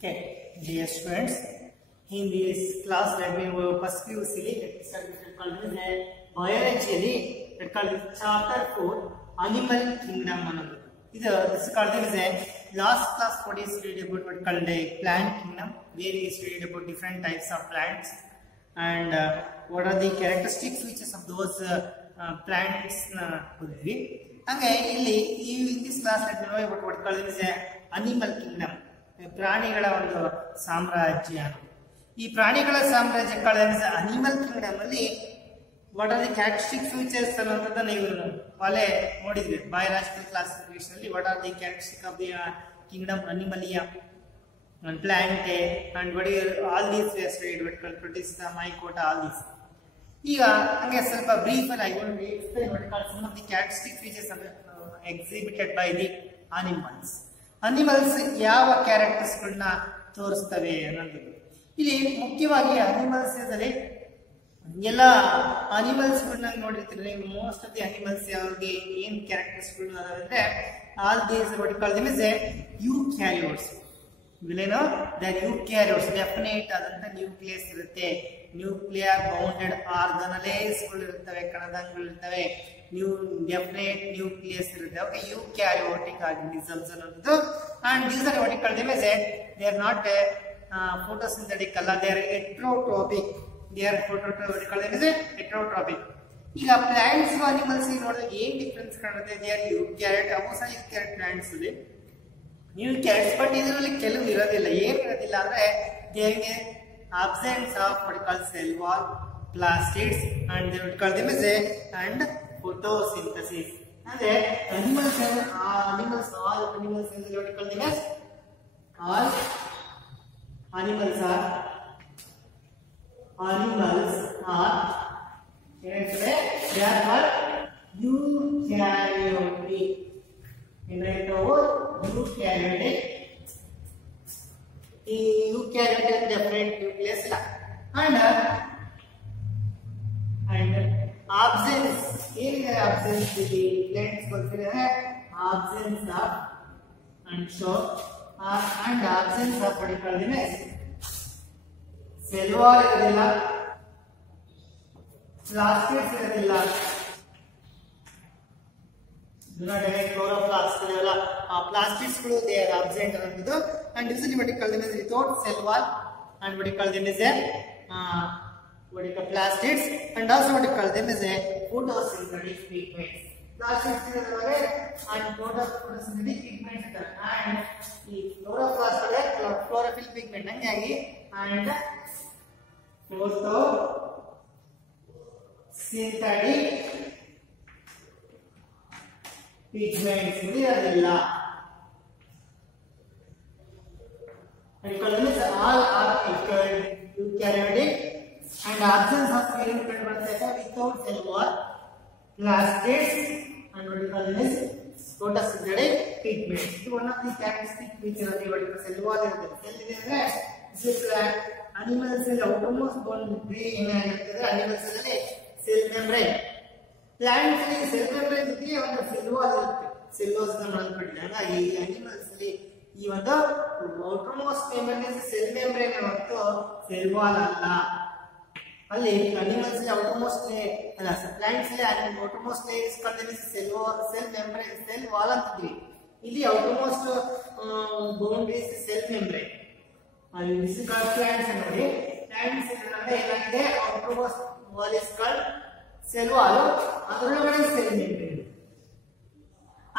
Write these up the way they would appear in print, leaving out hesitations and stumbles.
Okay, dear students, in this class that we will first PUC called biology called chapter 4 Animal Kingdom. This is called last class what is studied about what called a plant kingdom, where we studied about different types of plants and what are the characteristics features of those plants. In this class let me know about what called is animal kingdom. ಪ್ರಾಣಿಗಳ ಒಂದು ಸಾಮ್ರಾಜ್ಯ. ಈ ಪ್ರಾಣಿಗಳ ಸಾಮ್ರಾಜ್ಯ ಕಾಲದ animal kingdom ಅಲ್ಲಿ what are the characteristic features ಅನ್ನೋದನ್ನ ನೀವು ಅಲ್ಲೇ ನೋಡಿದ್ರಿ ಬಯಾಲಜಿಕಲ್ ಕ್ಲಾಸಿಫಿಕೇಶನ್ ಅಲ್ಲಿ. What are the characteristic of the kingdom Animalia and plant and what is all these we studied what called protista, mycota, all these. ಈಗ ಹಂಗೆ ಸ್ವಲ್ಪ brief ಅಲ್ಲಿ I want to explain what called some of the characteristic features exhibited by the animals. Animals ಯಾವ characters ಗಳನ್ನ ತೋರಿಸ್ತವೆ ಅನ್ನೋದು ಇಲ್ಲಿ ಮುಖ್ಯವಾಗಿ animals ಇದ್ದಲ್ಲಿ ಎಲ್ಲ ಅನಿಮಲ್ಸ್ ಗಳನ್ನ ನೋಡಿರ್ತೀರಿ ನೀವು. ಮೋಸ್ಟ್ ಆಫ್ ದಿ ಅನಿಮಲ್ಸ್ ಯಾವ್ಗೆ ಏನ್ ಕ್ಯಾರೆಕ್ಟರ್ಸ್ ಗಳು ಅಂದ್ರೆ all these what call them is eukaryotes. ಇಲ್ಲೇನೋ ದ ಯೂಕ್ಯಾರಿಯೋಟ್ಸ್ ಡೆಫಿನೆಟ್ ಆದಂತ ನ್ಯೂಕ್ಲಿಯಸ್ ಇರುತ್ತೆ, ನ್ಯೂಕ್ಲಿಯರ್ ಬೌಂಡೆಡ್ ಆರ್ಗನಲೈಸ್ ಗಳು ಇರ್ತವೆ, ಕಣದಂಗಳು ಇರ್ತವೆ, ಡೆಫಿನೆಟ್ ನ್ಯೂಕ್ಲಿಯಸ್ ಇರುತ್ತೆ. ಓಕೆ, ಯೂಕ್ಯಾರಿಯೋಟಿಕ್ ಆರ್ಗನಿಸಮ್ಸ್ ಅನ್ನೋದು. And these are what call them is they are not photosynthetic ಅಲ್ಲ, they are heterotrophic. They are what call them is heterotrophic. ಈಗ ಪ್ಲಾಂಟ್ಸ್ ಅನಿಮಲ್ಸ್ ನೋಡಿದಾಗ ಏನ್ ಡಿಫರೆನ್ಸ್ ಕಾಣುತ್ತೆ? ದೇ ಆರ್ ಯೂಕ್ಯಾರಿಯೋಟ್, ಅಮೋಸ eukaryote plants ಇದೆ ನ್ಯೂಕ್ಯಾರಿಯೋಟ್ಸ್. But ಇದರಲ್ಲಿ ಕೆಲವು ಇರೋದಿಲ್ಲ. ಏನ್ ಇರೋದಿಲ್ಲ ಅಂದ್ರೆ ದೇರಿಗೆ absence of what called cell wall, plastids and they would call them as and photosynthesis. ಅಂದ್ರೆ animals all animals what call them as all animals are ಏನಂದ್ರೆ they are called eukaryotic. ಏನಾಯ್ತು eukaryotic. ಈ ಯೂಕ್ಯಾರಿಯೋಟ್ ಡೆಫಿನೆಟ್ ನ್ಯೂಕ್ಲಿಯಸ್ ಇಲ್ಲ. And absence ಏನಿದೆ? Absence ಇಲ್ಲಿ plants ಬರ್ತಿದೆ absence of and show and absence of what call them as cell wall ಇರೋದಿಲ್ಲ, plastids ಇರೋದಿಲ್ಲ, chloroplast ಇರೋಲ್ಲ, ಪ್ಲಾಸ್ಟಿಡ್ಸ್ ಗಳು ದೇ ಆರ್ ಆಬ್ಸೆಂಟ್ ಅನ್ನೋದು. and usually what you call them is without cell wall and what you call them is what you call plastids and also what you call them is photosynthetic pigments. Plastids and photosynthetic pigments and the chloroplast chlorophyll pigment hanಗಾಗಿ and photosynthetic pigments ಇರೋದಿಲ್ಲ. all are eukaryotic and absence of without cell wall, plastids and what you call them is photosynthetic pigments. This is one of the characteristic features of the cell wall. Cell is animals in outermost boundary ಏನಾಗಿರ್ತದೆ animals ಅಲ್ಲಿ cell membrane. Plants ಅಲ್ಲಿ cell membrane ಜೊತೆಗೆ ಒಂದು cell wall ಇರುತ್ತೆ, cellulose ನ ಮಾಡಲ್ಪಟ್ಟಿದೆ. ಹಾಗಾಗಿ animals ಅಲ್ಲಿ ಈ ಒಂದು ಔಟರ್ಮೋಸ್ಟ್ ಮೆಂಬ್ರೇನ್ ಸೆಲ್ ಮೆಂಬ್ರೇನ್ ಮತ್ತು ಸೆಲ್ ವಾಲ್ ಅಲ್ಲ. ಅಲ್ಲಿ ಅನಿಮಲ್ಸ್ ಔಟರ್ಮೋಸ್ಟ್ ಅಲ್ಲ, ಪ್ಲಾಂಟ್ಸ್ ಅಲ್ಲಿ ಔಟರ್ಮೋಸ್ಟ್ ಲೇಯರ್ ಇಸ್ಕೊಂಡ್ರೆ ಸೆಲ್ ಮೆಂಬ್ರೇನ್ ಸೆಲ್ ವಾಲ್ ಅಂತಿದ್ವಿ. ಇಲ್ಲಿ ಔಟರ್ಮೋಸ್ಟ್ ಬೌಂಡ್ರೀಸ್ ಸೆಲ್ ಮೆಂಬ್ರೇನ್. ಅಲ್ಲಿ ದಿಸ್ ಇಸ್ ಕಾಲ್ಡ್ ಪ್ಲಾಂಟ್ಸ್ ನೋಡಿ. ಪ್ಲಾಂಟ್ಸ್ ಅಂದ್ರೆ ಏನಾಗಿದೆ? Outermost wall is called cell wall, ಅದರೊಳಗಡೆ ಸೆಲ್ ಮೆಂಬ್ರೇನ್.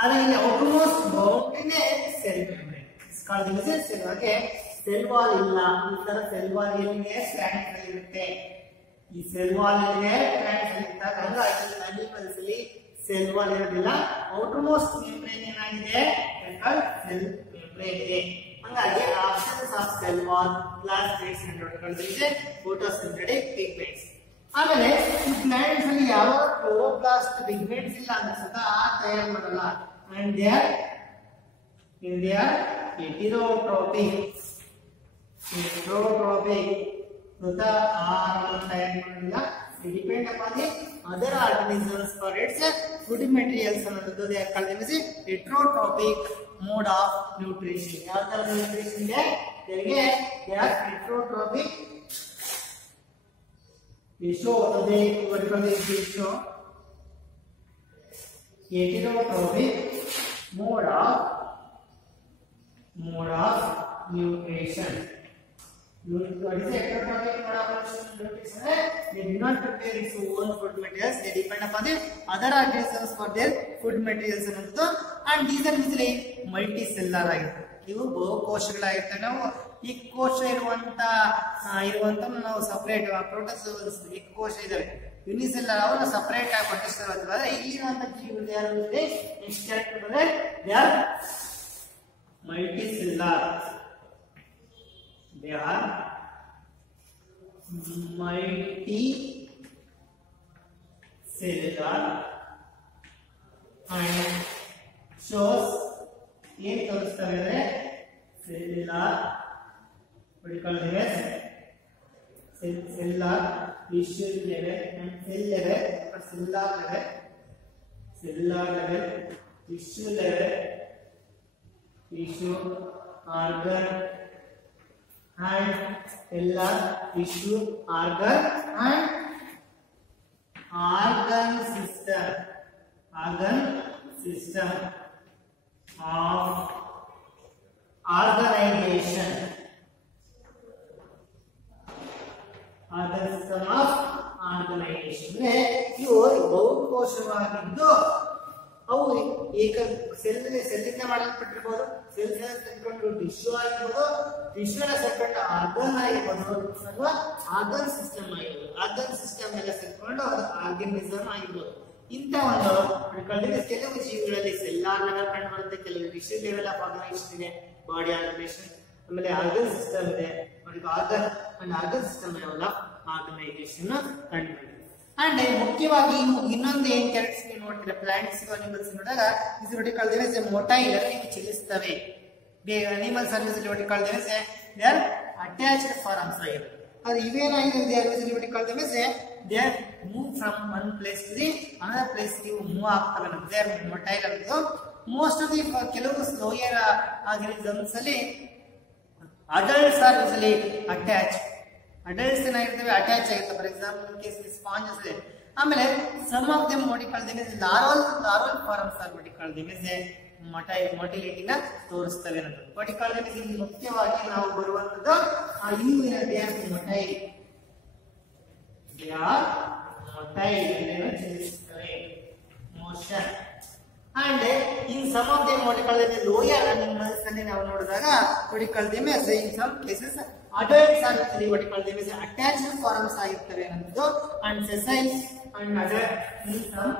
ಆದ್ರೆ ಇಲ್ಲಿ ಔಟರ್ಮೋಸ್ಟ್ ಬೌಂಡ್ರಿನೇ ಸೆಲ್ ಮೆಂಬ್ರೇನ್. ಸೆಲ್ ವಾಲ್ ಇಲ್ಲ. ಈ ತರ ಸೆಲ್ ವಾಲ್ ಏನಿದೆ ಪ್ಲಾಂಟ್ಸ್ ಅಲ್ಲಿ ಇರುತ್ತೆ. ಈ ಸೆಲ್ ವಾಲ್ ಇದೆ ಪ್ಲಾಂಟ್ಸ್ ಅಲ್ಲಿ ಇದ್ದಾಗ ಅನಿಮಲ್ಸ್ ಅಲ್ಲಿ ಸೆಲ್ ವಾಲ್ ಇರೋದಿಲ್ಲ. ಔಟರ್ಮೋಸ್ಟ್ ಮೆಂಬ್ರೇನ್ ಏನಾಗಿದೆ? ಸೆಲ್ ಮೆಂಬ್ರೇನ್ ಇದೆ. ಹಾಗಾಗಿ absence of cell wall, plastids ಇದೆ, ಫೋಟೋಸಿಂಥೆಟಿಕ್ ಪಿಗ್ಮೆಂಟ್ಸ್. ಆಮೇಲೆ ಈ ಪ್ಲಾಂಟ್ಸ್ ಅಲ್ಲಿ ಯಾವ ಕ್ಲೋರೋಪ್ಲಾಸ್ಟ್ ಪಿಗ್ಮೆಂಟ್ಸ್ ಇಲ್ಲ ಅಂದ್ರೆ ಸದಾ ತಯಾರು ಮಾಡಲ್ಲ. And they are heterotropic. They depend upon the other organisms for its food materials. They are called as heterotropic mode of nutrition. Nutrition they are heterotrophic tissue. they what called the tissue heterotrophic mode of nutrition. What is the heterotrophic mode of nutrition? They do not prepare its own food materials. They depend upon the other organisms for their food materials. And these are usually multicellular ಆಗಿರುತ್ತೆ. ಇವು ಬಹುಕೋಶಗಳಾಗಿರ್ತವೆ. ನಾವು ಈ ಕೋಶ ಇರುವಂತ ನಾವು separate ಪ್ರೋಟೋಜೋನ್ಸ್ ಕೋಶ ಇದಾವೆ, ಯೂನಿಸೆಲ್ಲರ್ ಅವನ್ನ ಸಪರೇಟ್ ಆಗಿ ಪಟ್ಟಿರ್ತಾರೆ. ಇಲ್ಲಿರುವಂತ ಜೀವಿಗಳು ಯಾರು ಅಂದ್ರೆ ನೆಕ್ಸ್ಟ್ ಕ್ಯಾರೆಕ್ಟರ್ ಅಂದ್ರೆ they are multicellular. They are multicellular and shows ಏನು ತೋರಿಸ್ತವೆ ಅಂದ್ರೆ cellular what you call it as cellular tissue level and cell level or cellular level tissue level tissue organ and cellular tissue organ and organ system of organization. organ system of organization ಅಂದ್ರೆ ಇವು ಬಹುಕೋಶವಾಗಿದ್ದು ಅವು ಏಕ ಸೆಲ್ಲಿಂದ ಮಾಡಲ್ಪಟ್ಟಿರಬಹುದು. Cell ಸೇರ್ಕೊಂಡು tissue ಆಗಿರ್ಬೋದು, tissue ಸೇರ್ಕೊಂಡು organ ಆಗಿರ್ಬೋದು, ಅಥವಾ organ system ಆಗಿರ್ಬೋದು. ಆರ್ಗನ್ ಸಿಸ್ಟಮ್ ಎಲ್ಲ ಸೇರ್ಕೊಂಡು ಆರ್ಗನಿಸಮ್ ಆಗಿರ್ಬೋದು. ಇಂಥ ಒಂದು ಕೆಲವು ಜೀವಿಗಳಲ್ಲಿ ಸೆಲ್ಲಾರ್ ಲೆವೆಲ್ ಕಂಡು ಬರುತ್ತೆ, ಕೆಲವು ಟಿಶ್ಯೂ ಲೆವೆಲ್ ಆಫ್ ಆರ್ಗನೈಸೇಷನ್ ಇದೆ, ಬಾಡಿ ಆರ್ಗನೈಸೇಷನ್, ಆಮೇಲೆ ಆರ್ಗನ್ ಸಿಸ್ಟಮ್ ಇದೆ, organ and organ system level of organisation ಕಂಡು ಬರುತ್ತೆ. ಅಂಡ್ ಮುಖ್ಯವಾಗಿ ಇನ್ನೊಂದು ಏನ್ ಕ್ಯಾರೆಕ್ಟರ್ಸ್ ನೀವು ನೋಡ್ತೀರಾ ಪ್ಲಾಂಟ್ಸ್ ಅನಿಮಲ್ಸ್ ನೋಡಿದಾಗ ಇಸ್ ವರ್ಟಿಕಲ್ ಮೊಟೈಲ್ ನೀವು ಚಲಿಸ್ತವೆ. Animals are vertical they are attached forms ಆಗಿರುತ್ತೆ. ಅದು ಇವೇನಾಗಿದೆ they are vertical they are move from one place to the another place ನೀವು ಮೂವ್ ಆಗ್ತವೆ. ದೇ ಆರ್ ಮೊಟೈಲ್ ಅನ್ನೋದು ಮೋಸ್ಟ್ ಆಫ್ ದಿ ಕೆಲವು ಸ್ಲೋಯರ್ ಆರ್ಗನಿಸಮ್ಸ್ ಅಲ್ಲಿ adults are usually attach. Adults ಏನಾಗಿರ್ತವೆ attach ಆಗಿರ್ತವೆ. ಫಾರ್ ಎಕ್ಸಾಂಪಲ್ ಕೇಸ್ ಸ್ಪಾಂಜಸ್ ಇದೆ. ಆಮೇಲೆ some of them vertical larval forms are vertical ಮೊಟಿಲಿಟಿನ ತೋರಿಸ್ತವೆ ಅನ್ನೋದು. ವರ್ಟಿಕಲ್ ಇಲ್ಲಿ ಮುಖ್ಯವಾಗಿ ನಾವು ಬರುವಂತದ್ದು ಇವುವಿನ ಮೊಟೈಲ್ ಚಲಿಸುತ್ತವೆ motion. And in some of them vertical lower animals ಅಲ್ಲಿ ನಾವು ನೋಡಿದಾಗ vertical in some cases adults are actually what you call them is attached forms ಆಗಿರ್ತವೆ ಅನ್ನೋದು. and sessile and other in some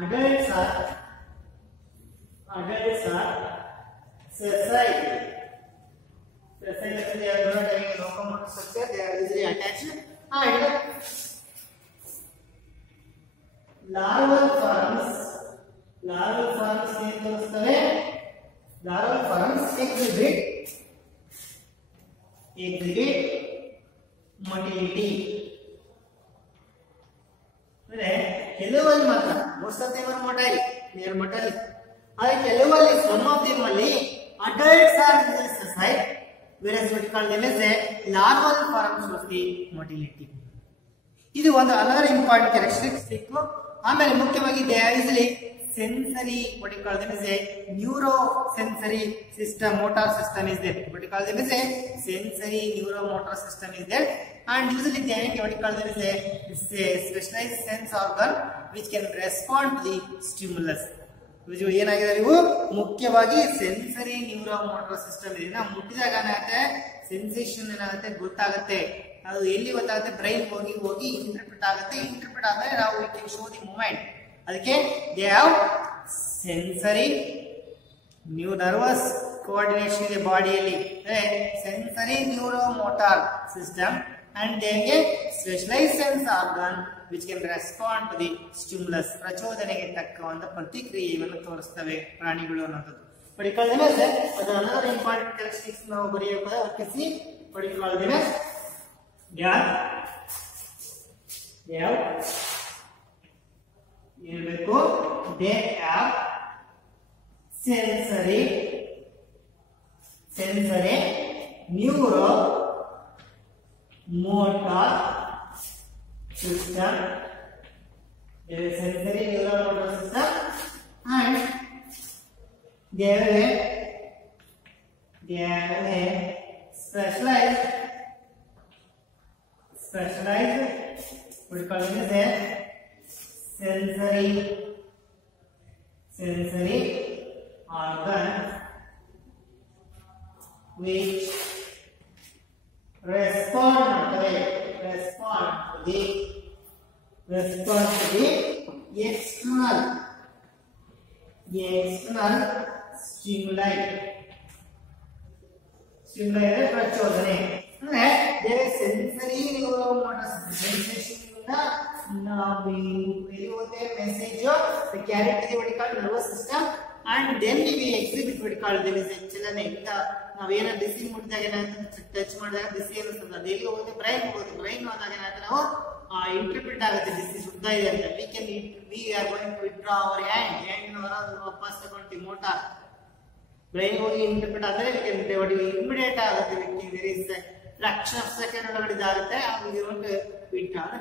adults are sessile actually are not having a locomotor structure, they are easily attached. And larval forms ಏನು ತೋರಿಸ್ತವೆ? Larval forms exhibit motility. ಅಂದ್ರೆ ಕೆಲವಲ್ಲಿ ಮಾತ್ರ most of them are motile, they are motile. ಆದರೆ ಕೆಲವಲ್ಲಿ some of them ಅಲ್ಲಿ adults are sessile, where what call them is larval forms of the motility. ಇದು ಒಂದು another important characteristic. ಆಮೇಲೆ ಮುಖ್ಯವಾಗಿ they are usually sensory what you call them is a neurosensory system, motor system is there. What you call them is a sensory neuromotor system is there. And usually they what you call them is a specialized sense organ which can respond to the stimulus. ಏನಾಗಿದೆ ಇವು ಮುಖ್ಯವಾಗಿ sensory ನ್ಯೂರೋಮೋಟರ್ system ಇದೆ. ನಾವು ಮುಟ್ಟಿದಾಗ ಏನಾಗುತ್ತೆ sensation ಏನಾಗುತ್ತೆ ಗೊತ್ತಾಗುತ್ತೆ. ಅದು ಎಲ್ಲಿ ಗೊತ್ತಾಗುತ್ತೆ ಬ್ರೈನ್ ಹೋಗಿ ಇಂಟರ್ಪ್ರಿಟ್ ಆಗುತ್ತೆ. ಇಂಟರ್ಪ್ರಿಟ್ ಆದ್ರೆ ನಾವು we can show the movement. ಅದಕ್ಕೆ they have sensory nervous coordination ಇದೆ ಬಾಡಿಯಲ್ಲಿ, sensory neuromotor system. And they specialise sense organ which can respond to the stimulus. ಪ್ರಚೋದನೆಗೆ ತಕ್ಕ ಒಂದು ಪ್ರತಿಕ್ರಿಯೆಯನ್ನು ತೋರಿಸ್ತವೆ ಪ್ರಾಣಿಗಳು ಅನ್ನೋದು. ಅದು ಅನದರ್ ಇಂಪಾರ್ಟೆಂಟ್ ಕ್ಯಾರೆಕ್ಟರಿಸ್ಟಿಕ್ಸ್ ನಾವು ಬರೆಯಬೇಕು. ಇರಬೇಕು they have sensory neuro motor system. There is sensory neuromotor system and they have a specialized what you call it is a sensory organ which respond to the external stimuli ಪ್ರಚೋದನೆ ಅಂದ್ರೆ sensory neuromotor sensation ನಾವು message carry to the what you call nervous system and then we exhibit what you call there is a ಚಲನೆ ಈಗ ನಾವು ಏನ ಬಿಸಿ ಮುಟ್ಟಿದಾಗ ಏನಾಗುತ್ತೆ touch ಮಾಡಿದಾಗ ಬಿಸಿ ಅನಿಸ್ತದೆ ಅದು ಎಲ್ಲಿ ಹೋಗುತ್ತೆ ಬ್ರೈನ್ ಹೋದಾಗ ಏನಾಗುತ್ತೆ ನಾವು ಇಂಟರ್ಪ್ರಿಟ್ ಆಗುತ್ತೆ ಬಿಸಿ ಸುತ್ತಾ ಇದೆ ಅಂತ we are going to withdraw our hand ವಾಪಸ್ ತಗೊಂಡು ಮೋಟಾರ್ ಬ್ರೈನ್ ಹೋಗಿ ಇಂಟರ್ಪ್ರಿಟ್ ಆದರೆ ಇಮಿಡಿಯೇಟ್ ಆಗುತ್ತೆ ವ್ಯಕ್ತಿ there is fraction of second ಒಳಗಡೆ ಇದಾಗುತ್ತೆ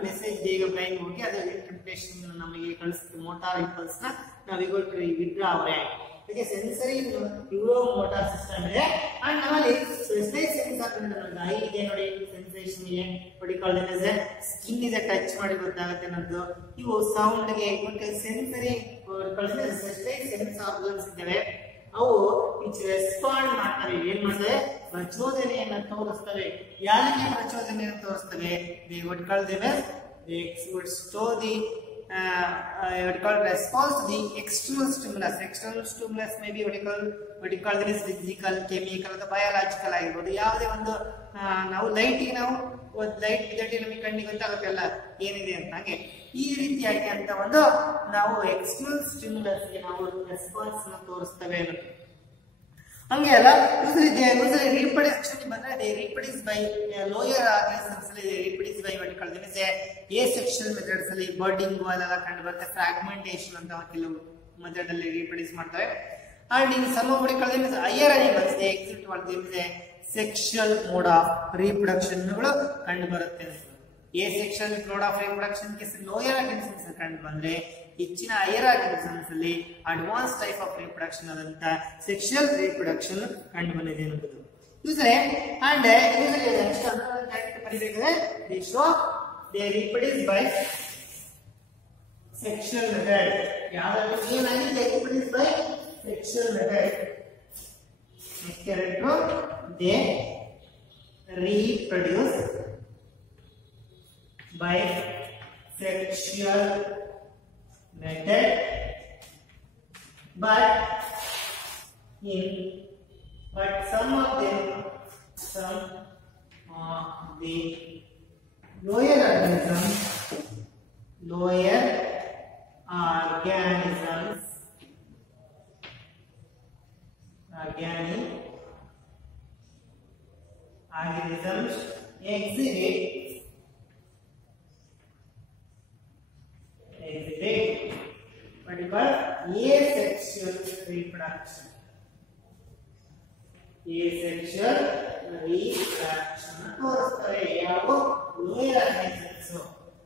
ಮೆಸೇಜ್ ಬೇಗ ಬ್ರೈನ್ ಹೋಗಿ ಅದು ಇಂಟರ್ಪ್ರಿಟೇಷನ್ ನಮಗೆ ಕಳಿಸುತ್ತೆ ಮೋಟಾರ್ ಇಂಪಲ್ಸ್ ನ ನಾವು ವಿಡ್ರಾ ಅವರೇ ಇದಕ್ಕೆ ಸೆನ್ಸರಿ ನ್ಯೂರೋಮೋಟಾರ್ ಸಿಸ್ಟಮ್ ಇದೆ ಅಂಡ್ ನಮ್ಮಲ್ಲಿ ಸ್ಪೆಷಲೈಸ್ ಸೆನ್ಸಾರ್ ಐ ಇದೆ ನೋಡಿ ಸೆನ್ಸೇಷನ್ ಇದೆ ಹೊಡಿಕೊಳ್ಳೋದೇ ಸ್ಕಿನ್ ಇದೆ ಟಚ್ ಮಾಡಿ ಗೊತ್ತಾಗುತ್ತೆ ಅನ್ನೋದು ಇವು ಸೌಂಡ್ ಗೆ ಸೆನ್ಸರಿ ಸ್ಪೆಷಲೈಸ್ ಸೆನ್ಸಾರ್ ಆರ್ಗನ್ಸ್ ಇದ್ದಾವೆ ಅವು ರೆಸ್ಪಾಂಡ್ ಮಾಡ್ತವೆ ಏನ್ ಮಾಡ್ತವೆ ಪ್ರಚೋದನೆಯನ್ನು ತೋರಿಸ್ತವೆ ಯಾರಿಗೆ ಪ್ರಚೋದನೆಯನ್ನು ತೋರಿಸ್ತವೆ response to the external stimulus may be what you call this physical chemical ಅಥವಾ biological ಆಗಿರಬಹುದು ಯಾವುದೇ ಒಂದು ನಾವು ಲೈಟ್ ಬಿದ್ದಟಿ ನಮಗೆ ಕಣ್ಣಿಗೆ ಗೊತ್ತಾಗುತ್ತೆ ಅಲ್ಲ ಏನಿದೆ ಅಂತ ಹಾಗೆ ಈ ರೀತಿಯಾಗಿ ಅಂತ ಒಂದು ನಾವು ಎಕ್ಸ್ಟರ್ನಲ್ ಸ್ಟಿಮ್ಯುಲಸ್ ಗೆ ನಾವು ರೆಸ್ಪಾನ್ಸ್ ಅನ್ನು ತೋರಿಸ್ತೇವೆ ಅನ್ನೋದು ಹಂಗೆ ಅಲ್ಲ ಯೂಸಲಿ reproduction ಬಂದ್ರೆ reproduce by lower organisms reproduce by what you call them is asexual methods ಅಲ್ಲಿ ಬರ್ಡಿಂಗ್ ಅಲ್ಲೆಲ್ಲ ಕಂಡು ಬರುತ್ತೆ ಫ್ರಾಗ್ಮೆಂಟೇಶನ್ ಅಂತ ಕೆಲವು ಮೆಥಡ್ ಅಲ್ಲಿ reproduce ಮಾಡ್ತಾರೆ and in some of what you call them is higher animals they exhibit what they is sexual mode of reproduction ಗಳು ಕಂಡು ಬರುತ್ತೆ asexual mode of reproduction case lower organisms ಕಂಡು ಬಂದ್ರೆ ಹೆಚ್ಚಿನ higher organisms ಅಲ್ಲಿ advanced type of reproduction ಆದಂತ sexual reproduction ಕಂಡು ಬಂದಿದೆ ಅನ್ನೋದು usually and usually next they show they reproduce by sexual method ಯಾವುದು ಏನಾಗಿದೆ reproduce by sexual method next character they reproduce by sexual method but some of the lower organisms exhibit what you call asexual reproduction. Asexual reproduction ತೋರಿಸ್ತಾರೆ ಯಾವ lower organisms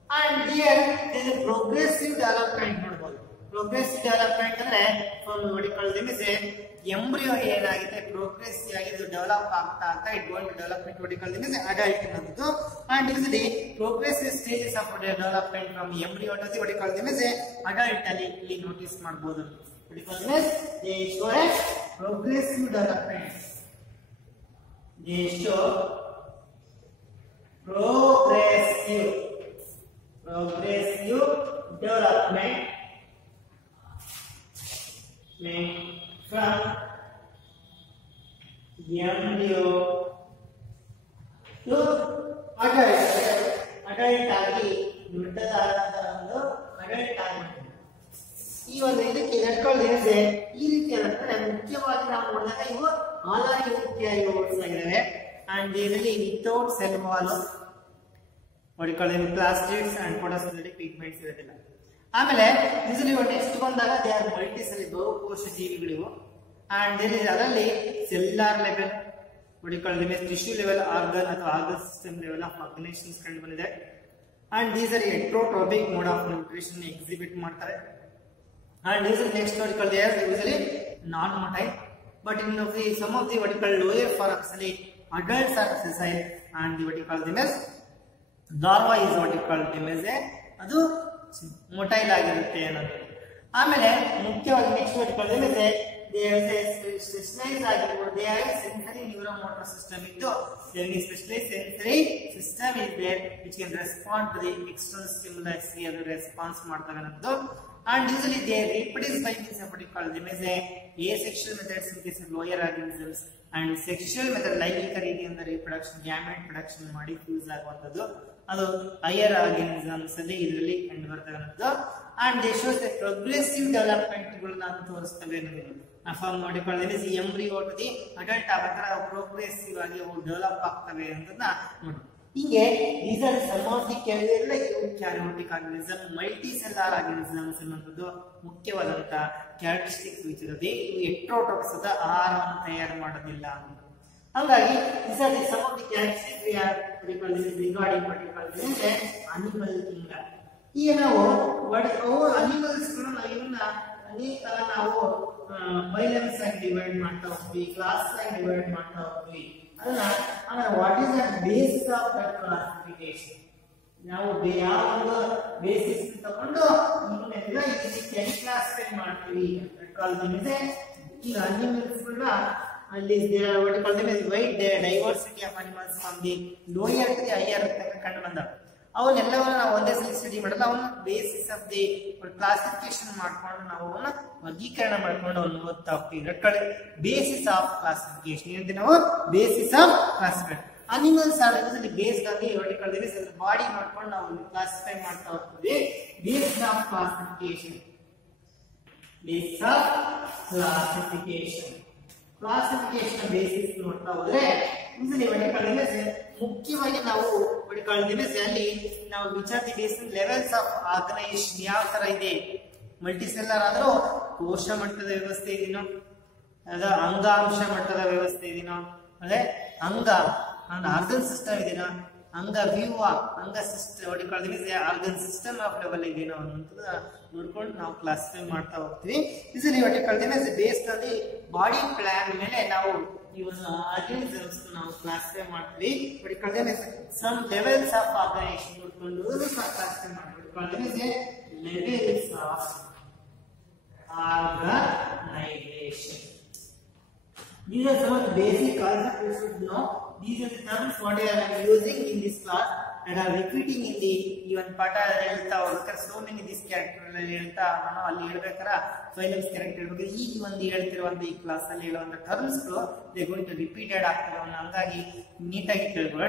and here there is progressive development ನೋಡಬಹುದು progressive development ಅಂದ್ರೆ from what you call them is embryo ಏನಾಗಿದೆ progressive ಆಗಿ develop ಆಗ್ತಾ it going to development what you call them is adult ಅನ್ನೋದು and usually progressive stages of development from embryo to what you call them is adult ಅಲ್ಲಿ ಇಲ್ಲಿ notice ಮಾಡಬಹುದು what you call them is they show a progressive development they show progressive development from embryo to adult ಆಗಿ ದೊಡ್ಡದಾದ ಒಂದು adult ಆಗುತ್ತೆ ಈ ಒಂದು ಇದಕ್ಕೆ ನಡ್ಕೊಳ್ಳೋದೇನಿದೆ ಈ ರೀತಿ ಅಂದ್ರೆ ಮುಖ್ಯವಾಗಿ ನಾವು ನೋಡಿದಾಗ ಇವು ಆಲಾಗಿ ಮುಖ್ಯವಾಗಿ ಓಡಿಸಲಾಗಿದ್ದಾವೆ and ಇದರಲ್ಲಿ without cell wall what you call them plastids and photosynthetic pigments ಇರೋದಿಲ್ಲ ಆಮೇಲೆ ಯೂಶಲಿ ನೆಕ್ಸ್ಟ್ ಬಂದಾಗ ದೇ ಆರ್ ಮಲ್ಟಿಸೆಲ್ ಬಹುಕೋಶ ಜೀವಿಗಳಿವು and there is ಅದರಲ್ಲಿ cellular level, what you call them as tissue level organ ಅಥವಾ organ system level of organizations ಕಂಡು ಬಂದಿದೆ. And these are heterotrophic mode of nutrition exhibit ಮಾಡ್ತಾರೆ. And these are next what you call they are usually non-motile, but in some of the what you call lower forms adults are sessile, and what you call them as larva is what you call them as ಅದು motile ಆಗಿರುತ್ತೆ ಅನ್ನೋದು. ಆಮೇಲೆ ಮುಖ್ಯವಾಗಿ next what you call them as they have a specialized ಆಗಿರ್ಬೋದು, they have a sensory neuromotor system ಇದ್ದು there is specialized sensory system is there which can respond to the external stimulus, ಅದು response ಮಾಡ್ತವೆ ಅನ್ನೋದು. And usually they reproduce by means of what you call them as asexual methods in case of lower organisms, and sexual method ಲೈಂಗಿಕ ರೀತಿಯಿಂದ reproduction gamete production ಮಾಡಿ fuse ಆಗುವಂತದ್ದು ಅದು higher organisms ಅಲ್ಲಿ ಇದರಲ್ಲಿ ಕಂಡು ಬರ್ತವೆ ಅನ್ನೋದು. And they shows the progressive development ಗಳನ್ನ ತೋರಿಸ್ತವೆ ಅನ್ನೋದು. ಫಾರ್ಮ್ ಮಾಡಿಕೊಳ್ಳೋದು ಈ ಎಂಬ್ರಿಯೋ ಟು ದಿ ಅಡಲ್ಟ್ ಆಗ ಪ್ರೋಗ್ರೆಸಿವ್ ಆಗಿ ಅವು ಡೆವಲಪ್ ಆಗ್ತವೆ ಅಂತ ನೋಡಿ. ಹೀಗೆ these are some of the ಕೆಲವೆಲ್ಲ karyotic organism, multi cellular organisms ಅನ್ನೋದು ಮುಖ್ಯವಾದಂತ ಕ್ಯಾರೆಕ್ಟರಿಸ್ಟಿಕ್ ಫೀಚರ್ ಇದೆ. ಇವು ಹೆಟೆರೋಟ್ರೋಫ್ಸ್ ಅದ ಆಹಾರವನ್ನು ತಯಾರು ಮಾಡೋದಿಲ್ಲ. ಹಾಗಾಗಿ these are some of the characteristics we are regarding particularly animal kingdom. ಈಗ ನಾವು ಅನಿಮಲ್ಸ್ ಇವನ್ನ ಅನೇಕ ನಾವು ಫೈಲಮ್ಸ್ ಆಗಿ ಡಿವೈಡ್ ಮಾಡ್ತಾ ಹೋಗ್ತೀವಿ, ಕ್ಲಾಸ್ ಆಗಿ ಡಿವೈಡ್ ಮಾಡ್ತಾ ಹೋಗ್ತೀವಿ. ಅದನ್ನ what is the basis of that classification, ನಾವು ಯಾವ ಒಂದು ಬೇಸಿಸ್ ತಗೊಂಡು ಇವನ್ನೆಲ್ಲ ಇದಕ್ಕೆ ಕ್ಲಾಸಿಫೈ ಮಾಡ್ತೀವಿ. ಈಗ ಅನಿಮಲ್ಸ್ ಕೂಡ ಅಲ್ಲಿ what you call them as wide diversity of animals from the lower to the higher ಕಂಡು ಬಂದವು. ಅವನ್ನೆಲ್ಲವನ್ನ ನಾವು ಒಂದೇ ಸಲ ಸ್ಟಡಿ ಮಾಡಲ್ಲ, ಅವನ್ನ ಬೇಸಿಸ್ ಆಫ್ ದಿ ಕ್ಲಾಸಿಫಿಕೇಶನ್ ಮಾಡ್ಕೊಂಡು ನಾವು ಅವನ್ನ ವರ್ಗೀಕರಣ ಮಾಡ್ಕೊಂಡು ಅವನ್ನ ಓದ್ತಾ ಹೋಗ್ತೀವಿ. ಬೇಸಿಸ್ ಆಫ್ ಕ್ಲಾಸಿಫಿಕೇಶನ್ ಏನಂತ ನಾವು basis of classification. Animals are usually based on the what you call them as body ಮಾಡ್ಕೊಂಡು ನಾವು ಕ್ಲಾಸಿಫೈ ಮಾಡ್ತಾ ಹೋಗ್ತೀವಿ. Basis of classification, basis of classification classification basis ನೋಡ್ತಾ ಹೋದ್ರೆ ಮುಖ್ಯವಾಗಿ ನಾವು ಅಲ್ಲಿ ನಾವು ವಿಚಾರ ಲೆವೆಲ್ಸ್ ಆಫ್ ಆರ್ಗನೈಸೇಷನ್ ಯಾವ ತರ ಇದೆ. ಮಲ್ಟಿಸೆಲ್ಲರ್ ಆದ್ರೂ ಕೋಶ ಮಟ್ಟದ ವ್ಯವಸ್ಥೆ ಇದೀನೋ, ಅದ ಅಂಗಾಂಶ ಮಟ್ಟದ ವ್ಯವಸ್ಥೆ ಇದೀನೋ, ಅದೇ ಅಂಗ ಆರ್ಗನ್ ಸಿಸ್ಟಮ್ ಇದೀನೋ, ಅಂಗ ವ್ಯೂಹ ಅಂಗ system organ system of level ಇದೀನೋ ಅನ್ನೋದು ನೋಡ್ಕೊಂಡು ನಾವು ಕ್ಲಾಸಿಫೈ ಮಾಡ್ತಾ ಹೋಗ್ತೀವಿ. Usually based on the body plan ಮೇಲೆ ನಾವು ಇವನ್ನ ಆರ್ಗನಿಸಮ್ಸ್ ನಾವು ಕ್ಲಾಸಿಫೈ ಮಾಡ್ತೀವಿ. ಸಮ್ ಲೆವೆಲ್ಸ್ ಆಫ್ ಆರ್ಗನೈಸೇಷನ್ ನೋಡ್ಕೊಂಡು ಕ್ಲಾಸಿಫೈ ಮಾಡ್ತೀವಿ. Levels of organisation. These are some of the basic concepts you should know. These are the terms what I am using in this class and are repeating in the even ಪಾಠ ಹೇಳ್ತಾ ಹೋಗ್ತಾರೆ. so many this character ಅಲ್ಲಿ ಹೇಳ್ತಾ ನಾನು ಅಲ್ಲಿ ಹೇಳ್ಬೇಕಾರ phylums character ಹೇಳ್ಬೇಕು. ಈಗ ಒಂದು ಹೇಳ್ತಿರುವಂತ ಈ ಕ್ಲಾಸ್ ಅಲ್ಲಿ ಹೇಳುವಂತ terms they going to repeated ಆಗ್ತವೆ. ಹಂಗಾಗಿ ನೀಟಾಗಿ ಕೇಳ್ಬೋದು.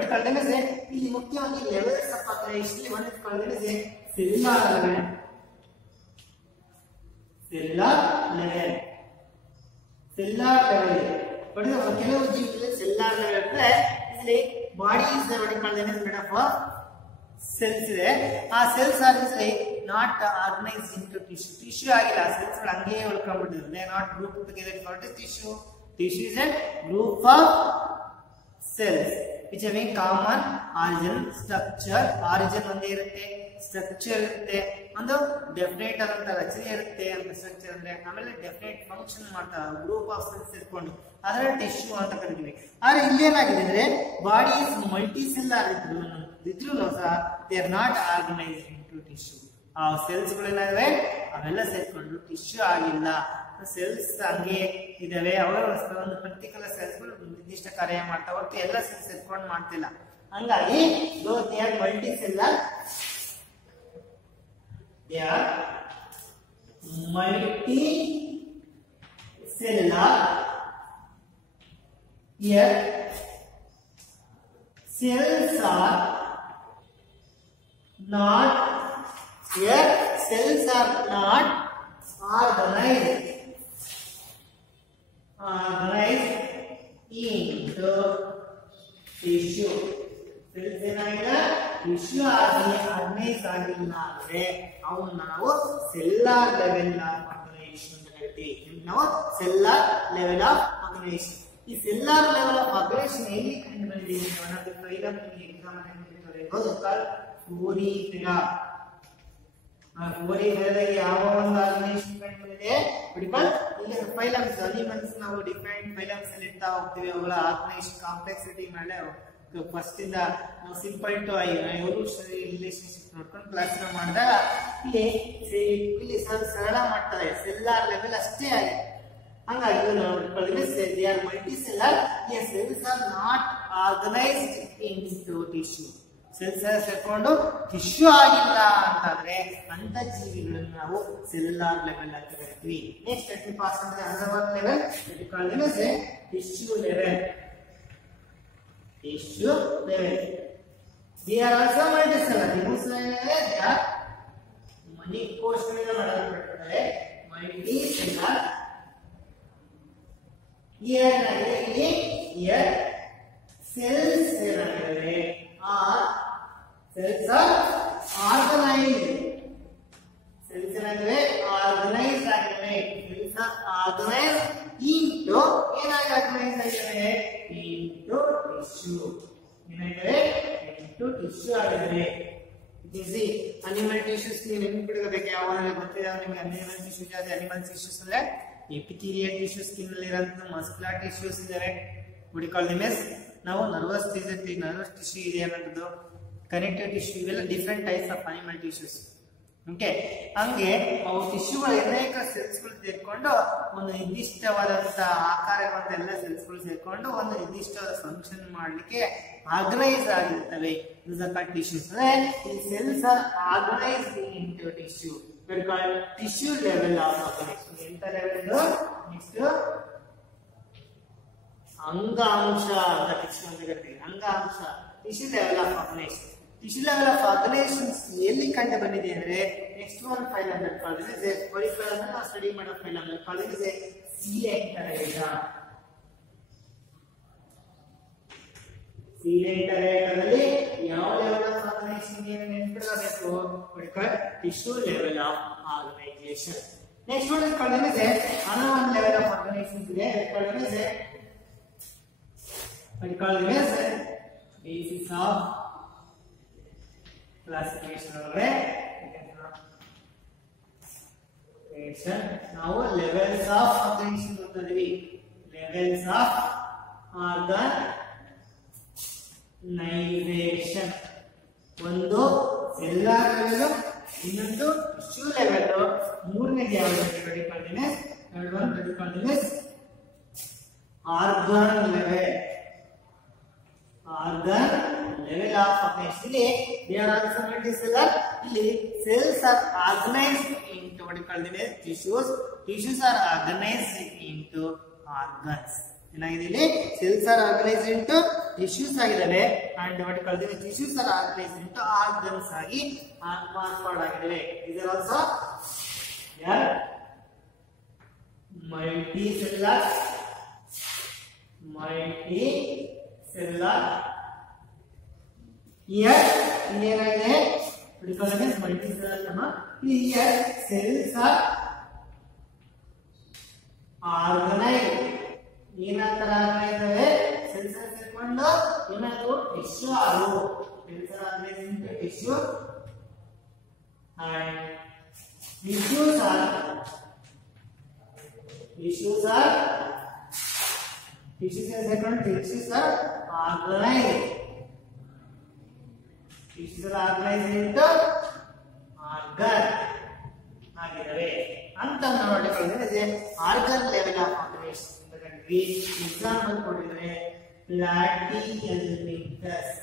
ಇಲ್ಲಿ ಮುಖ್ಯವಾಗಿ ಲೆವೆಲ್ಸ್ ಆಫ್ ಆರ್ಗನೈಸೇಷನ್ ಒಂದು ಕಳೆದಿದೆ cellular level, cellular level, cellular level. ಕೆಲವು ಜೀವಿಗಳಲ್ಲಿ ಸೆಲ್ಯುಲಾರ್ ಲೆವೆಲ್ ಅಂದ್ರೆ ಇಲ್ಲಿ body is made of cells ಇದೆ. ಆ cells are not organised into tissue. Tissue ಆಗಿಲ್ಲ, ಸೆಲ್ಸ್ ಗಳು ಹಂಗೆ ಉಳ್ಕೊಂಡ್ಬಿಟ್ಟಿದೆ. Not group together for tissue. Tissue is a group of cells which having common origin structure. Origin ಒಂದೇ ಇರುತ್ತೆ, ಸ್ಟ್ರಕ್ಚರ್ ಇರುತ್ತೆ, ಒಂದು ಡೆಫಿನೇಟ್ ಆದಂತ ರಚನೆ ಇರುತ್ತೆ ಅಂತ ಸ್ಟ್ರಕ್ಚರ್ ಅಂದ್ರೆ. ಆಮೇಲೆ ಡೆಫಿನೇಟ್ ಫಂಕ್ಷನ್ ಮಾಡ್ತಾರೆ ಗ್ರೂಪ್ ಆಫ್ ಸೆಲ್ಸ್ ಇಟ್ಕೊಂಡು, ಅದರ ಟಿಶ್ಯೂ ಅಂತ ಕರಿತೀವಿ. ಆದ್ರೆ ಇಲ್ಲೇನಾಗಿದೆ ಅಂದ್ರೆ ಬಾಡಿ ಇಸ್ ಮಲ್ಟಿ ಸೆಲ್ಯುಲರ್ ಇದ್ರು ಸಹ they are not organised into tissue. ಆ ಸೆಲ್ಸ್ ಗಳೇನಾದ್ರೆ ಅವೆಲ್ಲ ಸೇರ್ಕೊಂಡು ಟಿಶ್ಯೂ ಆಗಿಲ್ಲ. ಸೆಲ್ಸ್ ಹಂಗೆ ಇದಾವೆ, ಅವರ ಒಂದು ಪರ್ಟಿಕ್ಯುಲರ್ ಸೆಲ್ಸ್ ಗಳು ನಿರ್ದಿಷ್ಟ ಕಾರ್ಯ ಮಾಡ್ತಾ ಹೊರತು ಎಲ್ಲ ಸೆಲ್ಸ್ ಸೇರ್ಕೊಂಡು ಮಾಡ್ತಿಲ್ಲ. ಹಂಗಾಗಿ they are multi cellular, they are multicellular. Here cells are not organized into tissue. cells ಏನಾಗಿಲ್ಲ, ಟಿಶ್ಯೂ ಆರ್ಗನೈಸ್ ಆಗಿಲ್ಲ ಅಂದ್ರೆ ಅವನ್ನ ನಾವು ಸೆಲ್ಯುಲಾರ್ ಲೆವೆಲ್ ಆರ್ಗನೈಸೇಷನ್ ಅಂತ ಹೇಳ್ತೀವಿ. capacity. Now cellular level of organization. ಈ cellular level of organization ಎಲ್ಲಿ ಕಂಡು ಬಂದಿದೆ? One of the phylum exam Florifera. Florifera ಯಾವ ಒಂದು ಆರ್ಗನೈಸೇಷನ್ ಕಂಡು ಬಂದಿದೆ? ಇಲ್ಲಿ ಫೈಲಮ್ಸ್ ಅನಿಮಲ್ಸ್ ನಾವು ಡಿಫರೆಂಟ್ ಫೈಲಮ್ಸ್ ಅಲ್ಲಿ ಇರ್ತಾ ಹೋಗ್ತೀವಿ. ಅವುಗಳ ಆರ್ಗನೈಸೇಷನ್ ಕಾಂಪ್ಲೆಕ್ಸಿಟಿ ಮೇಲೆ ಫಸ್ಟ್ ಇಂದ ನಾವು ಸಿಂಪಲ್ ಟು ಎವಲ್ಯೂಷನರಿ ರಿಲೇಶನ್ಶಿಪ್ ನೋಡ್ಕೊಂಡು ಕ್ಲಾಸ್ ಮಾಡಿದಾಗ ಇಲ್ಲಿ ಸರಳ ಮಾಡ್ತಾರೆ. ಸೆಲ್ಲಾರ್ ಲೆವೆಲ್ ಅಷ್ಟೇ ಆಗಿದೆ. ಹಂಗಾಗಿ they are multicellular. Yes, cells are not organized into tissue. Cells ಸೇರ್ಕೊಂಡು ಟಿಶ್ಯೂ ಆಗಿಲ್ಲ ಅಂತಂದ್ರೆ ಅಂತ ಜೀವಿಗಳನ್ನು ನಾವು ಸೆಲ್ಯುಲಾರ್ ಲೆವೆಲ್ ಅಂತ ಕರಿತೀವಿ. ನೆಕ್ಸ್ಟ್ ಲೆಟ್ ಮಿ ಪಾಸ್ ಅಂದ್ರೆ another level that we call them as a tissue level. Tissue level. They are also multicellular. They are ಮನಿ ಕೋಶಗಳಿಂದ ಮಾಡಲ್ಪಟ್ಟಿರುತ್ತವೆ. multicellular. Here cells ಏನಾಗಿವೆ? Cells are organized. Cells ಏನಾಗಿವೆ? Organized ಆಗಿವೆ. Cells are organized into ಏನಾಗಿ organized ಆಗಿವೆ? Into tissue. ಏನಾಗಿವೆ? Into tissue ಆಗಿವೆ. Easy. Animal tissues ನೀವು ನೆನಪಿಡಬೇಕು. ಯಾವಾಗಲೂ ಗೊತ್ತಿದೆ ನಿಮಗೆ animal tissues ಯಾವುದು? Animal tissues ಅಂದ್ರೆ epithelial tissues, skin ಅಲ್ಲಿ ಇರುವಂತ muscular tissues ಇದಾವೆ. what we call them as ನಾವು nervous tissue ಇದೆ ಅನ್ನೋದು, connective tissue, ಇವೆಲ್ಲ different types of animal tissues. Okay, ಹಂಗೆ ಅವು ಟಿಶ್ಯೂಗಳು ಅನೇಕ ಸೆಲ್ಸ್ಗಳು ಸೇರ್ಕೊಂಡು ಒಂದು ನಿರ್ದಿಷ್ಟವಾದಂತ ಆಕಾರವಂತ ಎಲ್ಲ ಸೆಲ್ಸ್ಗಳು ಸೇರ್ಕೊಂಡು ಒಂದು ನಿರ್ದಿಷ್ಟವಾದ ಫಂಕ್ಷನ್ ಮಾಡಲಿಕ್ಕೆ ಆರ್ಗನೈಸ್ ಆಗಿರ್ತವೆ. ಟಿಶ್ಯೂಸ್ ಅಂದ್ರೆ ಈ cells are organised into tissue. Tissue level of organisation. ಎಂತ ಲೆವೆಲ್ ಇದು? ನೆಕ್ಸ್ಟ್ ಅಂಗಾಂಶ ಅಂತ ಟಿಶ್ಯೂ ಅಂತ ಕರಿತೀವಿ. ಅಂಗಾಂಶ tissue level of organisation. Tissue level of organisations ಎಲ್ಲಿ ಕಂಡು ಬಂದಿದೆ ಅಂದ್ರೆ ನೆಕ್ಸ್ಟ್ ಒನ್ ಫೈಲ್ ಅಂತ ಕಾಲ್ಡ್ ನಾವು ಸ್ಟಡಿ ಮಾಡೋ ಫೈಲ್ ಅಂತ ಕಾಲ್ಡ್ ಸೀಲೆಂಟರೇಟಾ. ಸೀಲೆಂಟರೇಟಾದಲ್ಲಿ ಯಾವ ಲೆವೆಲ್ ಆಫ್ ಆರ್ಗನೈಸೇಷನ್ ಏನು ನೆನಪಿಡಬೇಕು? Tissue level of organisation. Next one called another one level of organization ಇದೆ. called basis of classification. Now levels of organization ಗೊತ್ತಿದೆ. levels of organization. ಒಂದು ಸೆಲ್ಯುಲಾರ್ ಲೆವೆಲ್, ಇನ್ನೊಂದು ಟಿಶ್ಯೂ ಲೆವೆಲ್, ಮೂರನೇದು ಯಾವುದು? Organ level. Organ level of organisation. they are also multicellular. ಇಲ್ಲಿ cells are organized into what we call them as tissues. Tissues are organized into organs. ಏನಾಗಿದೆ ಇಲ್ಲಿ? cells are organized into tissues ಆಗಿದಾವೆ and what we call them as tissues are organized into organs ಆಗಿ ಮಾರ್ಪಾಡು ಆಗಿದಾವೆ. these are also multicellular. Here ಏನಾಗಿದೆ? multicellular ನಮ್ಮ here cells are organized. ಏನಂತರ ಆಗಿದಾವೆ? cells ಸೇರ್ಕೊಂಡು ಏನಾದ್ರು ಟಿಶ್ಯೂ ಆರು. cells are organized into tissue and tissues are organized into organ ಆಗಿದಾವೆ ಅಂತ ನೋಡಿಕೊಳ್ಳೋದು organ level of organisation. Example ಕೊಟ್ಟಿದ್ರೆ ಪ್ಲಾಟಿಹೆಲ್ಮಿಂಥಸ್.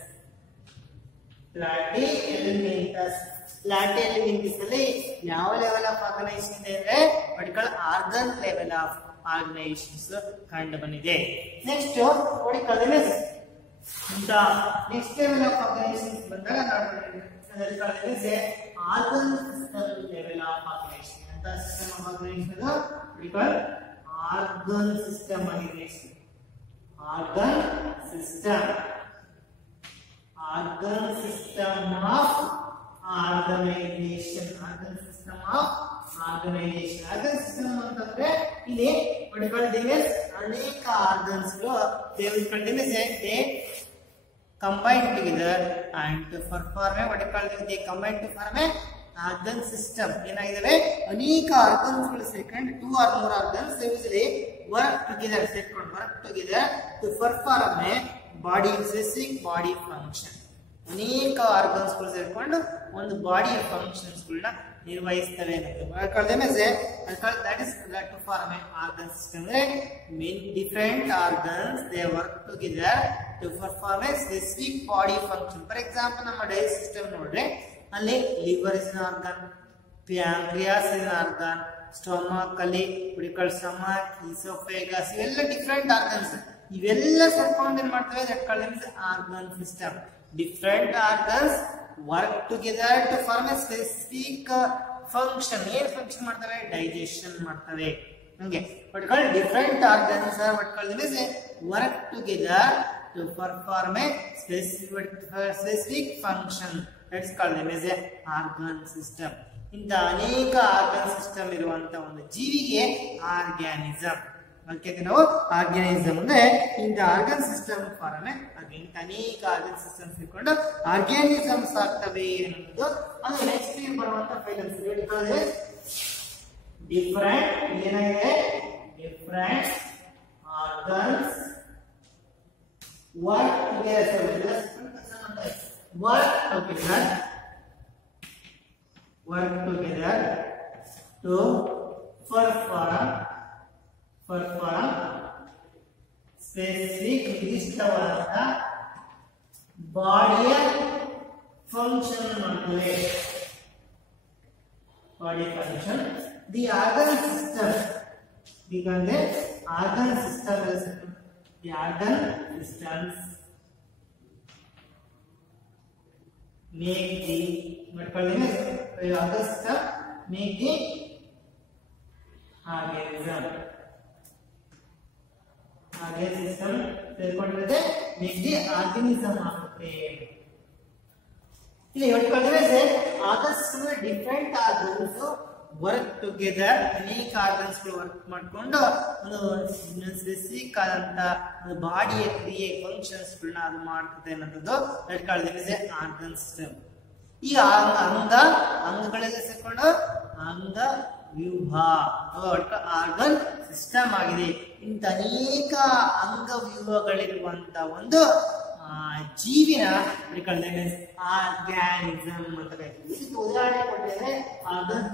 ಪ್ಲಾಟಿಹೆಲ್ಮಿಂಥಸ್ ಅಲ್ಲಿ ಯಾವ ಲೆವೆಲ್ ಆಫ್ ಆರ್ಗನೈಸೇಷನ್ ಇದೆ ಅಂದ್ರೆ particular organ level of organisations ಕಂಡು ಬಂದಿದೆ. ನೆಕ್ಸ್ಟ್ ನೋಡಿಕೊಳ್ಳೋದು ನೆಕ್ಸ್ಟ್ ಲೆವೆಲ್ ಆಫ್ ಆರ್ಗನೈಸೇಷನ್ಸ್ ಬಂದಾಗ ನೋಡೋದು organ system level of organisation. ಅಂತ system of organisation organ system organisation. Organ system of organisation. Organ system ಅಂತಂದ್ರೆ ಇಲ್ಲಿ ಅನೇಕ organs they combine together and to perform what you call they combine to form a organ system. ಏನಾಗಿದಾವೆ ಅನೇಕ organs ಗಳು ಸೇರ್ಕೊಂಡು 2 or more organs they usually work together to perform a body specific body function. ಅನೇಕ organs ಗಳು ಸೇರ್ಕೊಂಡು ಒಂದು body functions ಗಳನ್ನ ನಿರ್ವಹಿಸ್ತವೆ that is to form an organ system. Many different organs they work together to perform a specific body function. For example, ನಮ್ಮ digest system ನೋಡ್ರೆ ಅಲ್ಲಿ liver is an organ, pancreas is an organ, stomach ಅಲ್ಲಿ stomach, esophagus ಇವೆಲ್ಲ different organs. ಇವೆಲ್ಲ ಸೇರ್ಕೊಂಡು ಏನ್ ಮಾಡ್ತವೆ that called organ system. Different organs work together to form a specific function. ಏನ್ ಫಂಕ್ಷನ್ ಮಾಡ್ತವೆ ಡೈಜೆಷನ್ ಮಾಡ್ತವೆ ಹಂಗೆ what called different organs are what called them is work together to perform a specific function. That's called them as a organ system. ಇಂತ ಅನೇಕ organ system ಇರುವಂತ ಒಂದು ಜೀವಿಗೆ organism ಅದಕ್ಕೆ ನಾವು ಆರ್ಗ್ಯಾನಿಸಮ್ ಅಂದ್ರೆ ಇಂತ ಆರ್ಗನ್ ಸಿಸ್ಟಮ್ ಫಾರ್ಮ್ ಅನೇಕ ಆರ್ಗನ್ ಸಿಸ್ಟಮ್ ಇಟ್ಕೊಂಡು ಆರ್ಗ್ಯಾನಿಸಮ್ಸ್ ಆಗ್ತವೆ ಅನ್ನೋದು ಅದು ನೆಕ್ಸ್ಟ್ ಬರುವಂತ ಫೈಲಮ್ಸ್ ಹೇಳ್ತಾರೆ. ಡಿಫರೆಂಟ್ ಏನಾಗಿದೆ different organs work together work together to perform specific ನಿರ್ದಿಷ್ಟವಾದ ಬಾಡಿಯ ಫಂಕ್ಷನ್ ಮಾಡ್ತವೆ. Body function the organ system the organ systems make the what called the organ system make the organ system ಸೇರ್ಕೊಂಡಿರುತ್ತೆ make the organism ಆಗುತ್ತೆ. ಇಲ್ಲಿ what called the organ system different organs work together ಅನೇಕ organs work ಮಾಡಿಕೊಂಡು ಒಂದು specific ಆದಂತ ಒಂದು ಬಾಡಿಯ ಕ್ರಿಯೆ functions ಗಳನ್ನ ಅದು ಮಾಡ್ತದೆ ಅನ್ನೋದು that called the organ system. ಈ ಅಂಗಗಳೆಲ್ಲ ಸೇರ್ಕೊಂಡು ಅಂಗ ವ್ಯೂಹ ಆರ್ಗನ್ ಸಿಸ್ಟಮ್ ಆಗಿದೆ. ಇಂಥ ಅನೇಕ ಅಂಗ ವ್ಯೂಹಗಳಿರುವಂತ ಒಂದು ಜೀವಿನ ಆರ್ಗ್ಯಾನಿಸಮ್ ಅಂತ ಕರೀತೀವಿ. ಇದಕ್ಕೆ ಉದಾಹರಣೆ ಕೊಟ್ಟಿದ್ರೆ ಆರ್ಗನ್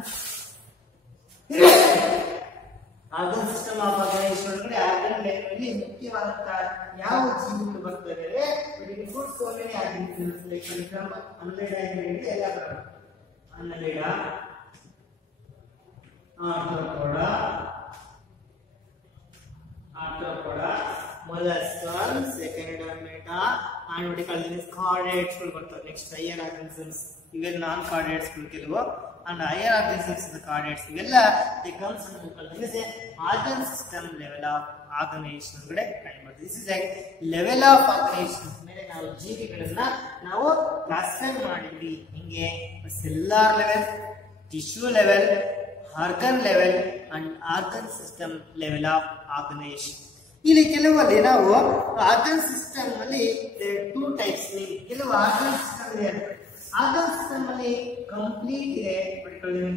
ಸಿಸ್ಟಮ್ ಆಫ್ ಆರ್ಗನೈಸೇಷನ್ ಒಳಗಡೆ ಆರ್ಗನ್ ಲೆವೆಲ್ ಮುಖ್ಯವಾದಂತಹ ಯಾವ ಜೀವಿಗಳು ಬರ್ತವೆ ಅಂದ್ರೆ food so many organs like Annelida ಎಲ್ಲ ಬರ್ತವೆ. ಅನ್ನೆಲಿಡ, ಆರ್ಥ್ರೋಪೋಡ, ಮೊಲಸ್ಕಸ್, ಸೆಕೆಂಡೋಮೇಟಾ and what you call this chordates ಗಳು ಬರ್ತವೆ. ನೆಕ್ಸ್ಟ್ ಹೈಯರ್ ಆರ್ಗನಿಸಮ್ಸ್ ಇವೆಲ್ಲ ನಾನ್ ಕಾರ್ಡೇಟ್ಸ್ ಗಳು ಕೆಲವು and higher organisms the chordates ಇವೆಲ್ಲ they comes under this organ system level of organization ಗಡೆ ಕಂಡುಬರ್ತದೆ. this is a level of organization ಮೇಲೆ ನಾವು ಜೀವಿಗಳನ್ನ ನಾವು ಕ್ಲಾಸಿಫೈ ಮಾಡಿದ್ವಿ. ಹಿಂಗೆ cellular level, tissue level, organ level and organ system level of organization. ಇಲ್ಲಿ ಕೆಲವಲ್ಲಿ ನಾವು ಆರ್ಗನ್ ಸಿಸ್ಟಮ್ ಅಲ್ಲಿ ಟೂ ಟೈಪ್ಸ್ ಕೆಲವು ಆರ್ಗನ್ ಸಿಸ್ಟಮ್ ಇದೆ. ಆರ್ಗನ್ ಸಿಸ್ಟಮ್ ಅಲ್ಲಿ ಕಂಪ್ಲೀಟ್ ಇದೆ,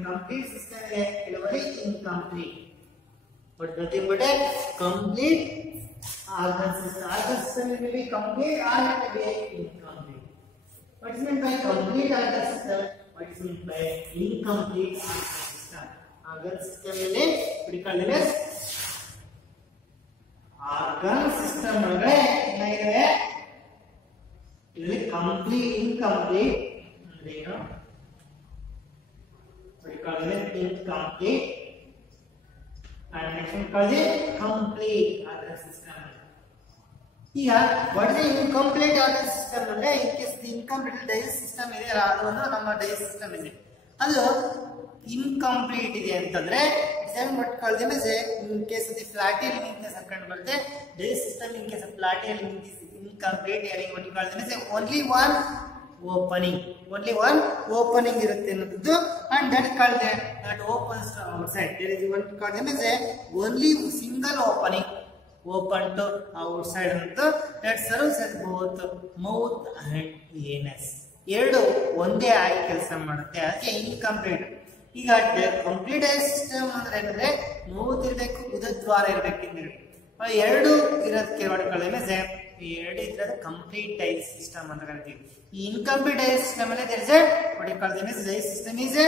ಕಂಪ್ಲೀಟ್ ಸಿಸ್ಟಮ್ ಇದೆ, ಕೆಲವಲ್ಲಿ incomplete. But nothing but a complete organ system. Organ system may be complete or it may be incomplete. What is meant by complete organ system? What is meant by incomplete organ system? Organ system ಅಲ್ಲಿ ಬಿಡಿಕೊಳ್ಳಿವೆ. Organ system ಒಳಗಡೆ ಏನಾಗಿದೆ ಇಲ್ಲಿ complete incomplete ಅಂದ್ರೆ ಏನು ಬಿಡಿಕೊಳ್ಳಿವೆ incomplete and next one called the complete organ system. ಈಗ what is the incomplete organ system ಅಂದ್ರೆ in case the incomplete digestive system ಇದೆ ಅದು ಒಂದು ನಮ್ಮ digestive system ಇದೆ ಅದು incomplete ಇದೆ ಅಂತಂದ್ರೆ then what called them as in case of the platyhelminths ಕಂಡು ಬರುತ್ತೆ. digestive system in case of platyhelminths is incomplete having what you call them as only opening. Only one opening irutte annೋದು, and that called that opens to outside. There is one called as only single opening open to outside ಅನ್ನೋದು, that serves as both mouth and anus. ಎರಡು ಒಂದೇ ಆಗಿ ಕೆಲಸ ಮಾಡುತ್ತೆ, ಅದಕ್ಕೆ incomplete. ಈಗ complete system ಅಂದ್ರೆ ಏನಂದ್ರೆ ಮೌತ್ ಇರಬೇಕು, ಉದದ್ವಾರ ಇರಬೇಕೆಂದ್ರೆ ಎರಡು ಇರೋದಕ್ಕೆ ಹೊಡ್ಕೊಳ್ಳೋಣ. ಎರಡು ಇದ್ರೆ ಕಂಪ್ಲೀಟ್ ಡೈಜ್ ಸಿಸ್ಟಮ್ ಅಂತ ಕರಿತೀವಿ. ಈ ಇನ್ಕಂಪ್ಲೀಟ್ ಡೈಜ್ ಸಿಸ್ಟಮ್ ಅಲ್ಲಿ there is a what you call them as digestive system is a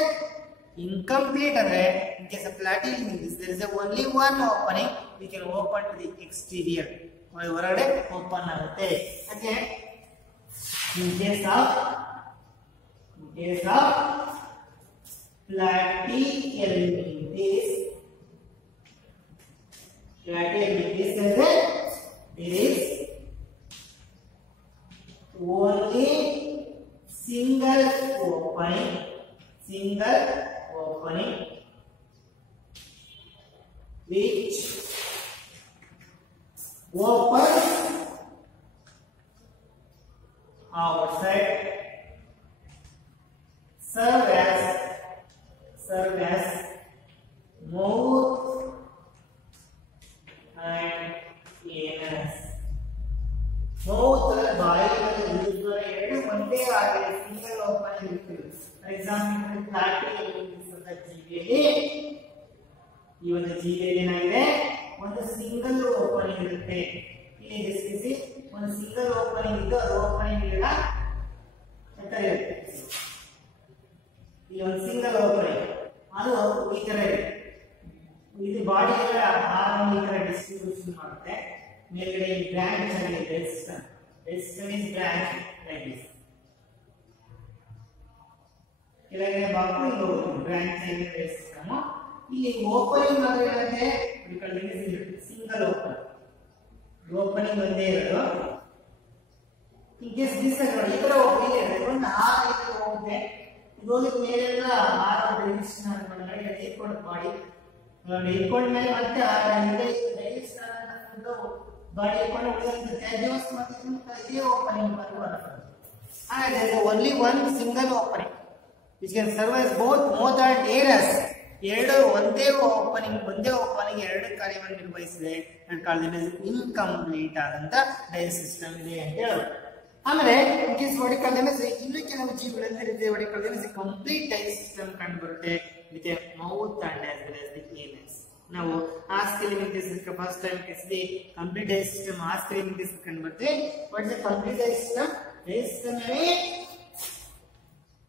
incomplete ಅಂದ್ರೆ in case of platyhelminths there is a only one opening, we can open to the exterior, ಹೊರಗಡೆ open ಆಗುತ್ತೆ. ಹಾಗೆ in case of platyhelminths ಅಂದ್ರೆ there is only single opening which opens outside, serve as mouth and anus. Mouth ಬಾಯಿಯಲ್ಲಿ ಎರಡು ಒಂದೇ ಆಗಿದೆ, single open ಇರುತ್ತದೆ. For example ಪ್ಲಾಟಿಹೆಲ್ಮಿಂಥ್ಸ್ ಅಂತ ಜೀವಿಯಲ್ಲಿ, ಈ ಒಂದು ಜೀವಿಯಲ್ಲಿ ಏನಾಗಿದೆ ಒಂದು ಸಿಂಗಲ್ ಓಪನಿಂಗ್ ಇರುತ್ತೆ. ಇಲ್ಲಿ ಗಮನಿಸಿ, ಒಂದು ಸಿಂಗಲ್ ಓಪನಿಂಗ್ ಇದ್ದು ಅದು ಓಪನಿಂಗ್ ಇಲ್ಲ ಅಂತ ಇರುತ್ತೆ. ಇಲ್ಲಿ ಒಂದು ಸಿಂಗಲ್ ಓಪನಿಂಗ್ ಅದು ಈ ತರ ಇದೆ. ಇದು ಬಾಡಿಗೆಲ್ಲ ಹಾರ್ಮೋನ್ ಈ ತರ ಡಿಸ್ಟ್ರಿಬ್ಯೂಷನ್ ಮಾಡುತ್ತೆ. ಮೇಲ್ಗಡೆ ಈ ಬ್ರಾಂಚ್ ಆಗಿದೆ, system is branch like this. ಕೆಳಗಡೆ ಭಾಗವು ಇಲ್ಲಿ ಹೋಗುತ್ತೆ, ಬ್ರಾಂಚ್ ಆಗಿದೆ ಸಿಸ್ಟಮ್. ಇಲ್ಲಿ ಓಪನಿಂಗ್ ಅಂದ್ರೆ ಏನಂದ್ರೆ ಸಿಂಗಲ್ ಓಪನಿಂಗ್ ಒಂದೇ ಇರೋದು. ಇನ್ ಕೇಸ್ ದಿಸ್ ನೋಡಿ ಈ ತರ ಓಪನಿಂಗ್ ಇದೆ, ಒಂದು ಹಾರ ಇದು ಹೋಗುತ್ತೆ, ಇದು ಹೋಗಿ ಮೇಲೆಲ್ಲ ಹಾರ ಡೈಜೆಷನ್ ಮಾಡ್ಕೊಂಡ್ರೆ ಏರ್ಕೊಂಡು ಬಾಡಿ ಏರ್ಕೊಂಡ ಮೇಲೆ ಮತ್ತೆ ಹಾರ ಇದೆ ಡೈಜೆಷನ್ ಅಂತ ಬಾಡಿ ಏರ್ಕೊಂಡು ಉಳಿದಂತ ತ್ಯಾಜ್ಯವಸ್ತು ಮತ್ತೆ ಇದೇ ಓಪನಿಂಗ್ ಬರುತ್ತೆ. ಹಾಗಾದ್ರೆ only one single opening which can serve as both mouth and anus. ಎರಡು ಒಂದೇ ಓಪನಿಂಗ್ ಎರಡು ಕಾರ್ಯವನ್ನು ನಿರ್ವಹಿಸಿದೆ ಅಂತ ಕಾಲ್ದಿನ ಇನ್ಕಂಪ್ಲೀಟ್ ಆದಂತ ಡೈಜೆಸ್ಟ್ ಸಿಸ್ಟಮ್ ಇದೆ ಅಂತ ಹೇಳೋದು. ಆಮೇಲೆ ಇನ್ನು ಕೆಲವು ಜೀವಿಗಳಲ್ಲಿ ಕಂಪ್ಲೀಟ್ ಡೈಜೆಸ್ಟ್ ಸಿಸ್ಟಮ್ ಕಂಡು ಬರುತ್ತೆ with mouth and as well as the anus. ನಾವು ಆಸ್ಟ್ರೇಲಿಯಮಿಂಥಸ್ ಫಸ್ಟ್ ಟೈಮ್ ಕಲಿಸಿದ್ವಿ, ಕಂಪ್ಲೀಟ್ ಡೈಜೆಸ್ಟ್ ಸಿಸ್ಟಮ್ ಆಸ್ಟ್ರೇಲಿಯಮಿಂಥಸ್ ಕಂಡು ಬರುತ್ತೆ. What is the complete digest system? Digest system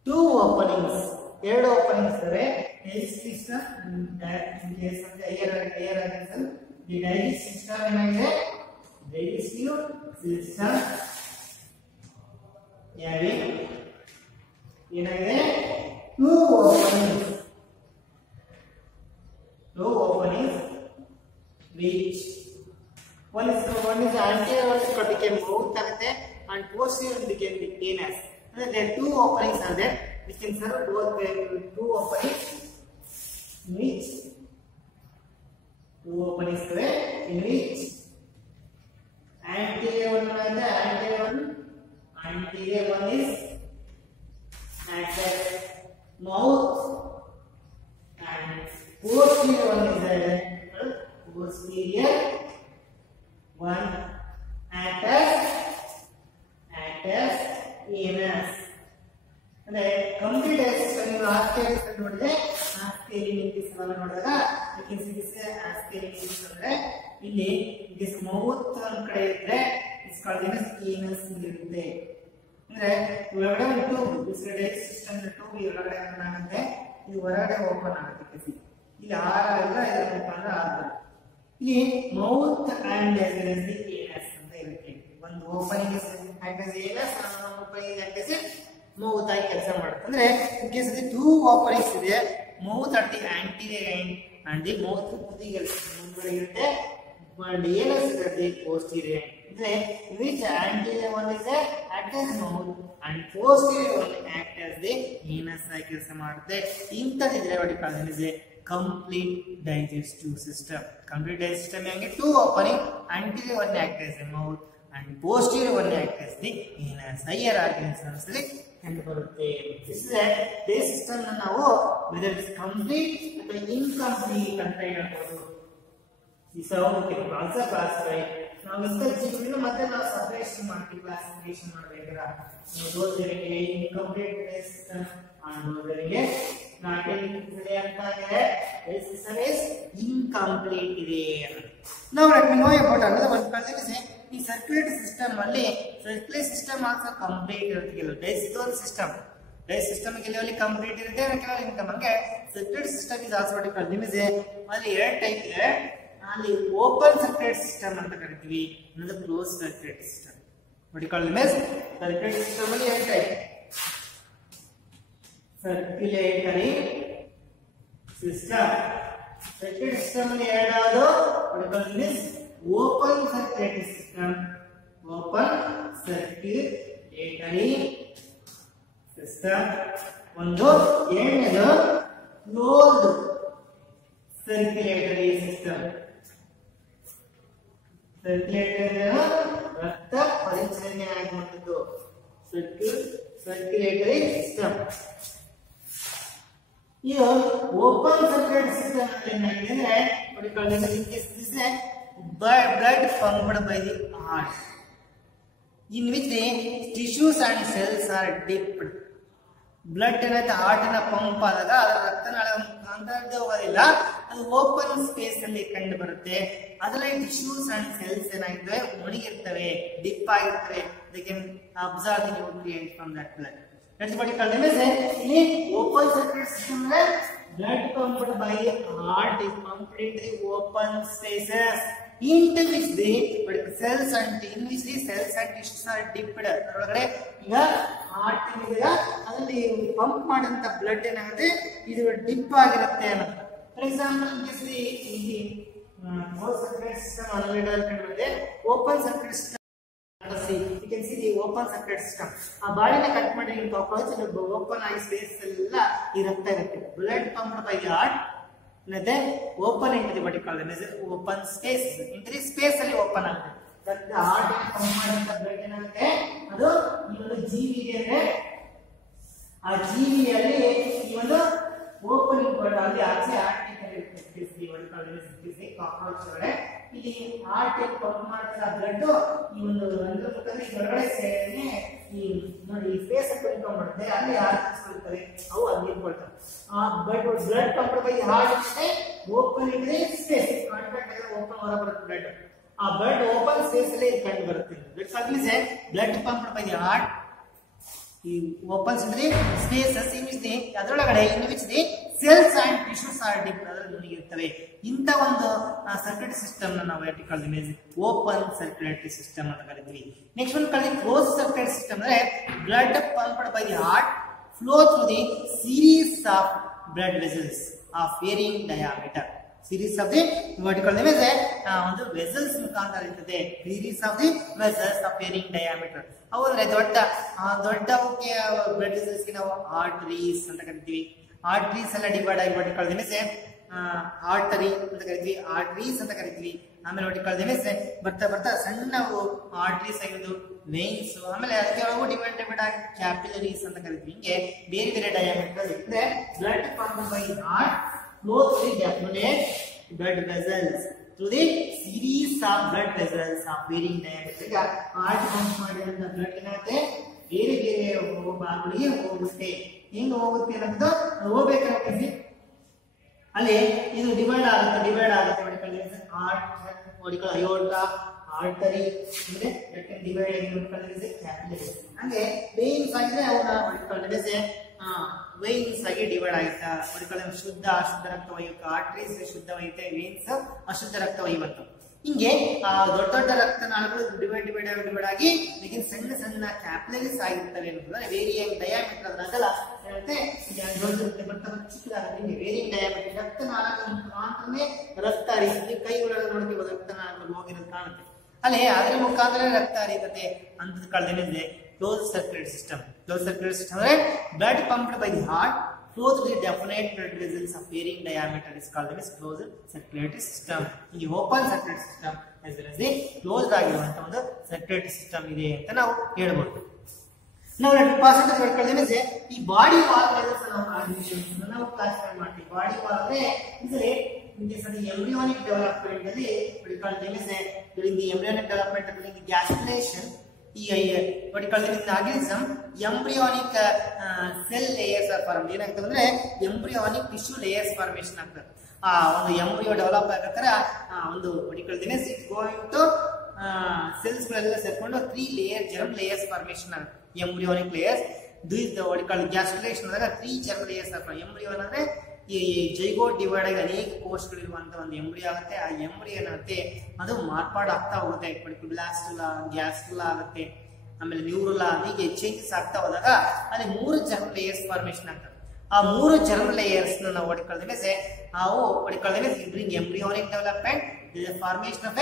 two openings, ಎರಡು ಓಪನಿಂಗ್ಸ್ ಇವೆ. Digest system in case of the higher organism, the digestive system ಏನಾಗಿದೆ, digestive system having ಏನಾಗಿದೆ two openings which one is anterior, one is became mouth ಆಗುತ್ತೆ, and posterior became the anus. There are two openings are there which can serve both two openings in which anterior one is acts as mouth and posterior one is one acts as anus. ಅಂದ್ರೆ complete digest system ಆಸ್ಟ್ರೇಲಿಯಮಿಂಥಸ್ ನೋಡಿದ್ರೆ ಆಸ್ಟ್ರೇಲಿಯಮಿಂಥಸ್ ಅನ್ನು ನೋಡಿದಾಗ ಆಸ್ಟ್ರೇಲಿಯಮಿಂಥಸ್ ಅಂದ್ರೆ ಇಲ್ಲಿ this mouth ಒಂದು ಕಡೆ ಇದ್ರೆ is called anus ಇರುತ್ತೆ. ಅಂದ್ರೆ ಒಳಗಡೆ ಒಂದು ಟ್ಯೂಬ್, ಡೈಜೆಸ್ಟ್ ಸಿಸ್ಟಮ್ ಟ್ಯೂಬ್ ಒಳಗಡೆ ಏನಾಗುತ್ತೆ, ಇದು ಹೊರಗಡೆ ಓಪನ್ ಆಗುತ್ತೆ. ಇಲ್ಲಿ ಆಹಾರ ಎಲ್ಲ ಇದರ ಮುಖಾಂತರ ಆಗ್ತದೆ. ಇಲ್ಲಿ mouth and as well as the anus ಅಂತ ಇರುತ್ತೆ. ಒಂದು opening act as anus, opening act as mouth ಆಗಿ ಕೆಲಸ ಮಾಡುತ್ತೆ. ಅಂದ್ರೆ ಇನ್ ಕೇಸ್ ಟೂ ಓಪನಿಂಗ್ಸ್ ಇದೆ, mouth at the anterior end and the mouth ಮುಂದಿಗೆ ಇರುತ್ತೆ, and anus at the posterior end. ಅಂದ್ರೆ which anterior one is act as mouth and posterior one act as the anus ಆಗಿ ಕೆಲಸ ಮಾಡುತ್ತೆ. ಇಂಥದ್ದಿದ್ರೆ what you call is A complete digestive system. Complete digestive system ಹೆಂಗೆ two opening, anterior one act as a mouth and posterior one act as the anus. Higher organisms ಕಂಡು ಬರುತ್ತೆ. Base system ನಾವು whether it's complete ಅಥವಾ incomplete ಅಂತ ಹೇಳ್ಬೋದು. This how we can also classify. ನಾವು ಇಂಥ ಜೀವಿಗಳನ್ನ ಮತ್ತೆ ನಾವು ಸಪರೇಷನ್ ಮಾಡ್ತೀವಿ, ಕ್ಲಾಸಿಫಿಕೇಶನ್ ಮಾಡಬೇಕಾದ್ರೆ ಓದೋದರಿಗೆ ಇನ್ಕಂಪ್ಲೀಟ್ ಬೇಸ್ ಸಿಸ್ಟಮ್ ಮಾಡೋದರಿಗೆ ನಾಟ್ ಇದೆ ಅಂತ ಇದೆ. ಬೇಸ್ ಸಿಸ್ಟಮ್ ಇಸ್ ಇನ್ಕಂಪ್ಲೀಟ್ ಇದೆ. ನಾವು let me know about another one concept. ಈ ಸರ್ಕ್ಯುಲೇಟರಿ ಸಿಸ್ಟಮ್ ಅಲ್ಲಿ ಸರ್ಕ್ಯುಲೇಟರಿ ಸಿಸ್ಟಮ್ ಆಲ್ಸೋ ಕಂಪ್ಲೀಟ್ ಇರುತ್ತೆ. ಬೇಸ್ ಇದು ಒಂದು ಸಿಸ್ಟಮ್. ಬೇಸ್ ಸಿಸ್ಟಮ್ ಕೆಲವಲ್ಲಿ ಕಂಪ್ಲೀಟ್ ಇರುತ್ತೆ, ಕೆಲವಲ್ಲಿ ಇನ್ಕಮ್. ಹಂಗೆ circulatory system is also what you call ನಿಮಗೆ ಅಲ್ಲಿ ಎರಡು ಟೈಪ್ ಇದೆ. ಅಲ್ಲಿ ಓಪನ್ ಸರ್ಕ್ಯುಲೇಟರಿ ಸಿಸ್ಟಮ್ ಅಂತ ಕರಿತೀವಿ, ಇನ್ನೊಂದು close circulatory system. What you call ನಿಮಗೆ ಸರ್ಕ್ಯುಲೇಟರಿ ಸಿಸ್ಟಮ್ ಅಲ್ಲಿ ಎರಡು type. Circulatory system circulatory system ಅಲ್ಲಿ ಎರಡಾவது ವಾಟ್ ಯು ಕಾಲ್ ನಿಮಗೆ open circulatory system. Open circulatory system ಒಂದು, ಎರಡನೇದು ಕ್ಲೋಸ್ಡ್ ಸರ್ಕ್ಯುಲೇಟರಿ ಸಿಸ್ಟಮ್. ಸರ್ಕ್ಯುಲೇಟರಿ ರಕ್ತ ಪರಿಚಲನೆ ಆಗುವಂಥದ್ದು ಸರ್ಕ್ಯುಲೇಟರಿ ಸಿಸ್ಟಮ್. ಇದು ಓಪನ್ ಸರ್ಕ್ಯುಲೇಟರಿ ಸಿಸ್ಟಮ್ ಅಂದ್ರೆ blood pumped by the heart, in which the tissues and cells are dipped. Blood ಏನಾಯ್ತು ಹಾರ್ಟಿನ pump ಆದಾಗ ಅದರ ರಕ್ತನಾಳ ಮುಖಾಂತರ ಹೋಗೋದಿಲ್ಲ, ಅದು ಓಪನ್ ಸ್ಪೇಸ್ ಅಲ್ಲಿ ಕಂಡು ಬರುತ್ತೆ. ಅದರಲ್ಲಿ ಟಿಶ್ಯೂಸ್ ಅಂಡ್ ಸೆಲ್ಸ್ ಏನಾಗಿರ್ತವೆ, ಮುಳುಗಿರ್ತವೆ, ಡಿಪ್ ಆಗಿರ್ತವೆ. They can absorb the nutrients from that blood. That's what you call them as ಇಲ್ಲಿ ಓಪನ್ ಸರ್ಕ್ಯುಲೇಟರಿ ಸಿಸ್ಟಮ್ ಅಂದ್ರೆ blood pumped by the heart is pumped into the open spaces into which the cells and tissues are dipped. ಅದರೊಳಗಡೆ ಈಗ heart ಇದೆಯಾ, ಅದರಲ್ಲಿ pump ಮಾಡಿದಂತ blood ಏನಾಗುತ್ತೆ, ಇದು ಡಿಪ್ ಆಗಿರುತ್ತೆ ಅಂತ. ಫಾರ್ ಎಕ್ಸಾಂಪಲ್ ಇಲ್ಲಿ close circulatory system already development ಮಾಡಿದೆ. Open circulatory system you can see the open circuit system. ಆ ಬಾಡಿನ ಕಟ್ ಮಾಡಿ ನೀವು ತಗೊಳ್ಳೋದು ಓಪನ್ ಆಗಿ ಸ್ಪೇಸ್ ಎಲ್ಲ ಇರುತ್ತೆ. Blood pumped by the heart ಮತ್ತೆ open into the body call that open space. Into the space ಅಲ್ಲಿ ಓಪನ್ ಆಗುತ್ತೆ. ದಟ್ ಹಾರ್ಟ್ ಪಂಪ್ ಮಾಡಿದಂತ ಬ್ಲಡ್ ಏನಾಗುತ್ತೆ, ಅದು ಈ ಒಂದು ಜೀವಿ ಇದೆ, ಆ ಜೀವಿಯಲ್ಲಿ ಈ ಒಂದು ಓಪನಿಂಗ್ ವರ್ಡ್ ಅಲ್ಲಿ ಆಚೆ ಆರ್ಟಿಕಲ್ ಇರುತ್ತೆ. ಕಾಕ್ರೋಚ್ ಒಳಗಡೆ ಇಲ್ಲಿ ಹಾರ್ಟ್ ಪಂಪ್ ಮಾಡ್ತಾರೆ ಬ್ಲಡ್, ಈ ಒಂದು ರಂಧ್ರ ಮುಖಾಂತರ ಹೊರಗಡೆ ಸೇರಿ ಈ ನೋಡಿ ಸ್ಪೇಸ್ ತುಂಬಿಕೊಳ್ಳುತ್ತೆ, ಅಲ್ಲಿ ಹಾರ್ಟ್ಸ್ಕೊಳ್ತವೆ, ಅವು ಅಲ್ಲಿ ಇಟ್ಕೊಳ್ತವೆ. ಆ blood pump by heart open ಇದ್ರೆ ಸ್ಪೇಸ್ ಕಾಂಟ್ಯಾಕ್ಟ್ ಆದ್ರೆ ಓಪನ್ ಹೊರ ಬರುತ್ತೆ ಬ್ಲಡ್. ಆ ಬ್ಲಡ್ ಓಪನ್ ಸ್ಪೇಸ್ ಅಲ್ಲಿ ಕಂಡು ಬರುತ್ತೆ. ಬ್ಲಡ್ ಪಂಪ್ ಬೈ ಹಾರ್ಟ್ ಈ ಓಪನ್ಸ್ ಅಂದ್ರೆ ಸ್ಪೇಸಸ್ ಇನ್ ವಿಚ್ ದಿ ಅದರೊಳಗಡೆ in which the cells and tissues are dip ಅದರಲ್ಲಿ ಇರ್ತವೆ. ಇಂಥ ಒಂದು ಸರ್ಕ್ಯುಲೇಟರಿ ಸಿಸ್ಟಮ್ ನಾವು ಎಟಿಕಲ್ ಇಮೇಜ್ ಓಪನ್ ಸರ್ಕ್ಯುಲೇಟರಿ ಸಿಸ್ಟಮ್ ಅಂತ ಕರಿತೀವಿ. ನೆಕ್ಸ್ಟ್ ಒಂದು ಕಲಿ ಕ್ಲೋಸ್ ಸರ್ಕ್ಯುಲೇಟರಿ ಸಿಸ್ಟಮ್ ಅಂದ್ರೆ blood pumped by the heart flow through the series of blood vessels of varying diameter. Series of the vertical image ಒಂದು ವೆಸಲ್ಸ್ ಮುಖಾಂತರ ಇರ್ತದೆ. Series of the vessels of varying diameter. ಅವು ಅಂದ್ರೆ ದೊಡ್ಡ blood vessels ಗೆ ನಾವು arteries ಅಂತ ಕರಿತೀವಿ. ಆರ್ಟರೀಸ್ ಎಲ್ಲ ಡಿವೈಡ್ ಆಗಿ ವರ್ಟಿಕಲ್ ಇಮೇಜ್ ಆರ್ಟರಿ ಅಂತ ಕರಿತೀವಿ, ಆರ್ಟರೀಸ್ ಅಂತ ಕರಿತೀವಿ. ಆಮೇಲೆ ವರ್ಟಿಕಲ್ ಇಮೇಜ್ ಬರ್ತಾ ಬರ್ತಾ ಸಣ್ಣ ಆರ್ಟರೀಸ್ ಆಗಿರೋದು ವೇನ್ಸ್, ಆಮೇಲೆ ಅದಕ್ಕೆ ಡಿವೈಡ್ ಆಗಿ ಕ್ಯಾಪಿಲರೀಸ್ ಅಂತ ಕರಿತೀವಿ. ಹಿಂಗೆ ಬೇರೆ ಬೇರೆ ಡಯಾಮೀಟರ್ ಇದ್ರೆ blood pump by heart flow through the definite blood vessels through the series of blood vessels of varying diameter. ಈಗ ಹಾರ್ಟ್ ಪಂಪ್ ಮಾಡಿದಂತ ಬ್ಲಡ್ ಏನಾಗುತ್ತೆ, ಬೇರೆ ಬೇರೆ ಭಾಗಗಳಿಗೆ ಹೋಗುತ್ತೆ. ಹೆಂಗ್ ಹೋಗುತ್ತೆ ಅನ್ನೋದು ಹೋಗ್ಬೇಕಾಗುತ್ತೆ. ಅಲ್ಲಿ ಇದು ಡಿವೈಡ್ ಆಗುತ್ತೆ. ಹಾರ್ಟ್ ಅಯೋರ್ಟಾ, ಆರ್ಟರಿ ಅಂದ್ರೆ ಡಿವೈಡ್ ಆಗಿ ಕ್ಯಾಪಿಲರಿ. ಹಂಗೆ ವೇನ್ಸ್ ಆಗಿದ್ರೆ ಅವನ್ನ ವೇನ್ಸ್ ಆಗಿ ಡಿವೈಡ್ ಆಗುತ್ತೆ. ಶುದ್ಧ ಅಶುದ್ಧ ರಕ್ತವಾಯು, ಆರ್ಟರೀಸ್ ಶುದ್ಧವಾಯುತ್ತೆ, ವೇನ್ಸ್ ಅಶುದ್ಧ ರಕ್ತವಾಯು ಅಂತ. ಹಿಂಗೆ ಆ ದೊಡ್ಡ ದೊಡ್ಡ ರಕ್ತನಾಳಗಳು ಡಿವೈಡ್ ಆಗಿ ಸಣ್ಣ ಸಣ್ಣ ಕ್ಯಾಪಿಲರೀಸ್ ಆಗಿರ್ತವೆ ಅನ್ನೋದು ವೇರಿಯಿಂಗ್ ಡಯಾಮೀಟರ್. ಅದರ ಅಗಲ ಚಿಕ್ಕದಾಗುತ್ತೆ. ವೇರಿಯಿಂಗ್ ಡಯಾಮೀಟರ್ ರಕ್ತನಾಳಗಳ ಮುಖಾಂತರನೇ ರಕ್ತ ಹರಿಯುತ್ತೆ. ಕೈಗಳಲ್ಲಿ ನೋಡ್ತೀವಿ ರಕ್ತನಾಳಗಳು ಹೋಗಿರೋದು ಕಾಣುತ್ತೆ. ಅಲ್ಲಿ ಅದರ ಮುಖಾಂತರ ರಕ್ತ ಹರಿಯುತ್ತೆ ಅಂತ ಕಳೆದಿದೆ. Closed circulatory system. Closed circulatory system ಅಂದ್ರೆ blood pumped by the heart flow through the definite blood vessels of varying diameter is called as closed circulatory system. ಈ open circulatory system as well as the closed ಆಗಿರುವಂತಹ ಒಂದು circulatory system ಇದೆ ಅಂತ ನಾವು ಹೇಳಬಹುದು. Now let me pass it to the body wall ನಾವು classify ಮಾಡ್ತೀವಿ. Body wall ಅಂದ್ರೆ ಇದ್ರೆ in case of the embryonic development ಅಲ್ಲಿ what you call them is during the embryonic development during the gastrulation what you call them in the organism embryonic cell layers are formed. ಏನಾಗ್ತದೆ ಅಂದ್ರೆ embryonic tissue layers formation ಆಗ್ತದೆ. ಆ ಒಂದು embryo develop ಆಗಬೇಕಾದ್ರೆ ಒಂದು what you call them is it going to cells ಗಳೆಲ್ಲ ಸೇರ್ಕೊಂಡು 3 layer germ layers formation ಆಗುತ್ತೆ. embryonic layers this the what you call gastrulation ಅಂದಾಗ 3 germ layers are formed. embryo ಅಂದ್ರೆ ಈ ಜೈಗೋಟ್ ಡಿವೈಡ್ ಆಗಿ ಅನೇಕ ಕೋಶಗಳಿರುವಂತ ಒಂದು ಎಂಬ್ರಿಯೋ ಆಗುತ್ತೆ. ಆ ಎಂಬ್ರಿಯೋ ಏನಾಗುತ್ತೆ ಅದು ಮಾರ್ಪಾಡು ಆಗ್ತಾ ಹೋಗುತ್ತೆ. ಬ್ಲಾಸ್ಟುಲಾ ಗ್ಯಾಸ್ಟ್ರುಲಾ ಆಗುತ್ತೆ, ಆಮೇಲೆ ನ್ಯೂರುಲಾ ಹೀಗೆ ಚೇಂಜಸ್ ಆಗ್ತಾ ಹೋದಾಗ ಅಲ್ಲಿ 3 ಜರ್ಮ್ ಲೇಯರ್ಸ್ ಫಾರ್ಮೇಶನ್ ಆಗ್ತದೆ. ಆ 3 ಜರ್ಮ್ ಲೇಯರ್ಸ್ ನಾವು ಹೊಡ್ಕೊಳ್ತೇವೆ ನಾವು ಹೊಡ್ಕೊಳ್ತೇವೆ during embryonic development formation of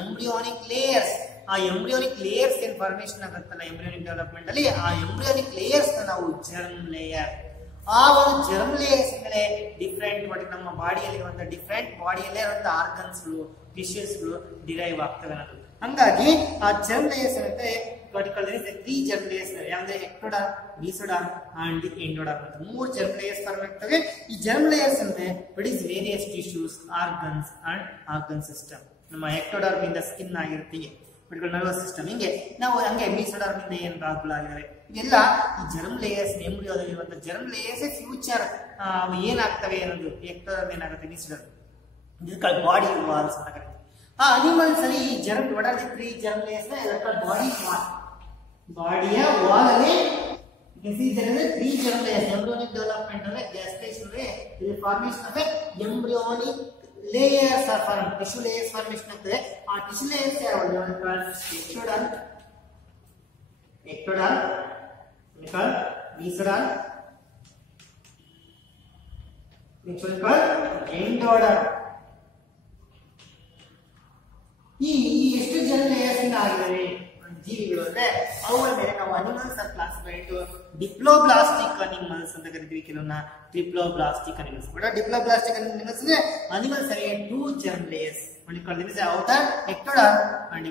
embryonic layers. ಆ ಎಂಬ್ರಿಯೋನಿಕ್ ಲೇಯರ್ಸ್ ಏನ್ ಫಾರ್ಮೇಶನ್ ಆಗುತ್ತಲ್ಲ ಎಂಬ್ರಿಯೋನಿಕ್ ಡೆವಲಪ್ಮೆಂಟ್ ಅಲ್ಲಿ ಆ ಎಂಬ್ರಿಯೋನಿಕ್ ಲೇಯರ್ಸ್ ನಾವು ಜರ್ಮ್ ಲೇಯರ್. ಆ ಒಂದು ಜರ್ಮ್ ಲೇಯರ್ಸ್ ಮೇಲೆ ಡಿಫ್ರೆಂಟ್ ನಮ್ಮ ಬಾಡಿಯಲ್ಲಿ ಇರುವಂತಹ ಡಿಫ್ರೆಂಟ್ ಬಾಡಿಯಲ್ಲೇ ಇರುವಂತಹ ಆರ್ಗನ್ಸ್ಗಳು ಟಿಶ್ಯೂಸ್ಗಳು ಡಿರೈವ್ ಆಗ್ತವೆ ಅನ್ನೋದು. ಹಂಗಾಗಿ ಆ ಜರ್ಮ್ ಲೇಯರ್ಸ್ ಏನಿದೆ ಪರ್ಟಿಕ್ಯುಲರ್ಲಿ 3 ಜರ್ಮ್ ಲೇಯರ್ಸ್ ಅಂದ್ರೆ ಎಕ್ಟೋಡರ್ಮ್, ಮೆಸೋಡರ್ಮ್ ಅಂಡ್ ಎಂಡೋಡರ್ಮ್ ಅಂತ 3 ಜರ್ಮ್ ಲೇಯರ್ಸ್ ಫಾರ್ಮ್ ಆಗ್ತವೆ. ಈ ಜರ್ಮ್ ಲೇಯರ್ಸ್ ಅಂದ್ರೆ it is various tissues, organs and organ system. ನಮ್ಮ ಎಕ್ಟೋಡರ್ಮ್ ಇಂದ ಸ್ಕಿನ್ ಆಗಿರುತ್ತೆ, ನರ್ವಸ್ ಸಿಸ್ಟಮ್, ಹಿಂಗೆ ನಾವು ಹಂಗೆ ಮೆಸೋಡರ್ಮ್ ಇಂದ ಏನು ಭಾಗಗಳಾಗಿದ್ದಾವೆ ಇವೆಲ್ಲ ಈ ಜರ್ಮ್ ಲೇಯರ್ಸ್ ಎಂಬ್ರಿಯೋದಲ್ಲಿರುವಂತಹ ಜರ್ಮ್ ಲೇಯರ್ಸ್ ಫ್ಯೂಚರ್ ಏನಾಗ್ತವೆ ಅನ್ನೋದು ಎಕ್ಟೋಡರ್ಮ್ ಏನಾಗುತ್ತೆ ಮೆಸೋಡರ್ಮ್ ಇದಕ್ಕೆ ಬಾಡಿ ವಾಲ್ಸ್ ಅಂತ ಕರೀತೀವಿ. ಆ ಅನಿಮಲ್ಸ್ ಅಲ್ಲಿ ಈ germ what are the 3 germ layers body wall. ಬಾಡಿಯ ವಾಲ್ ಅಲ್ಲಿ there are 3 germ layers. embryonic development ಅಂದ್ರೆ gestation ಅಂದ್ರೆ ಇದು formation of embryonic layers are formed. tissue layers formation ಆಗ್ತದೆ. ಆ tissue layers ಯಾವುದು ectoderm, mesoderm, endoderm. ಈ ಎಷ್ಟು ಜರ್ಮ್ ಲೇಯರ್ಸ್ ಇಂದ ಆಗಿವೆ ಜೀವಿಗಳು ಅಂದ್ರೆ ಅವುಗಳ ಮೇಲೆ ನಾವು animals are classified diploblastic animals ಅಂತ ಕರಿತೀವಿ, ಕೆಲವನ್ನ triploblastic animals. But diploblastic animals ಅಂದ್ರೆ animals have 2 germ layers. when you call them as outer ectoderm and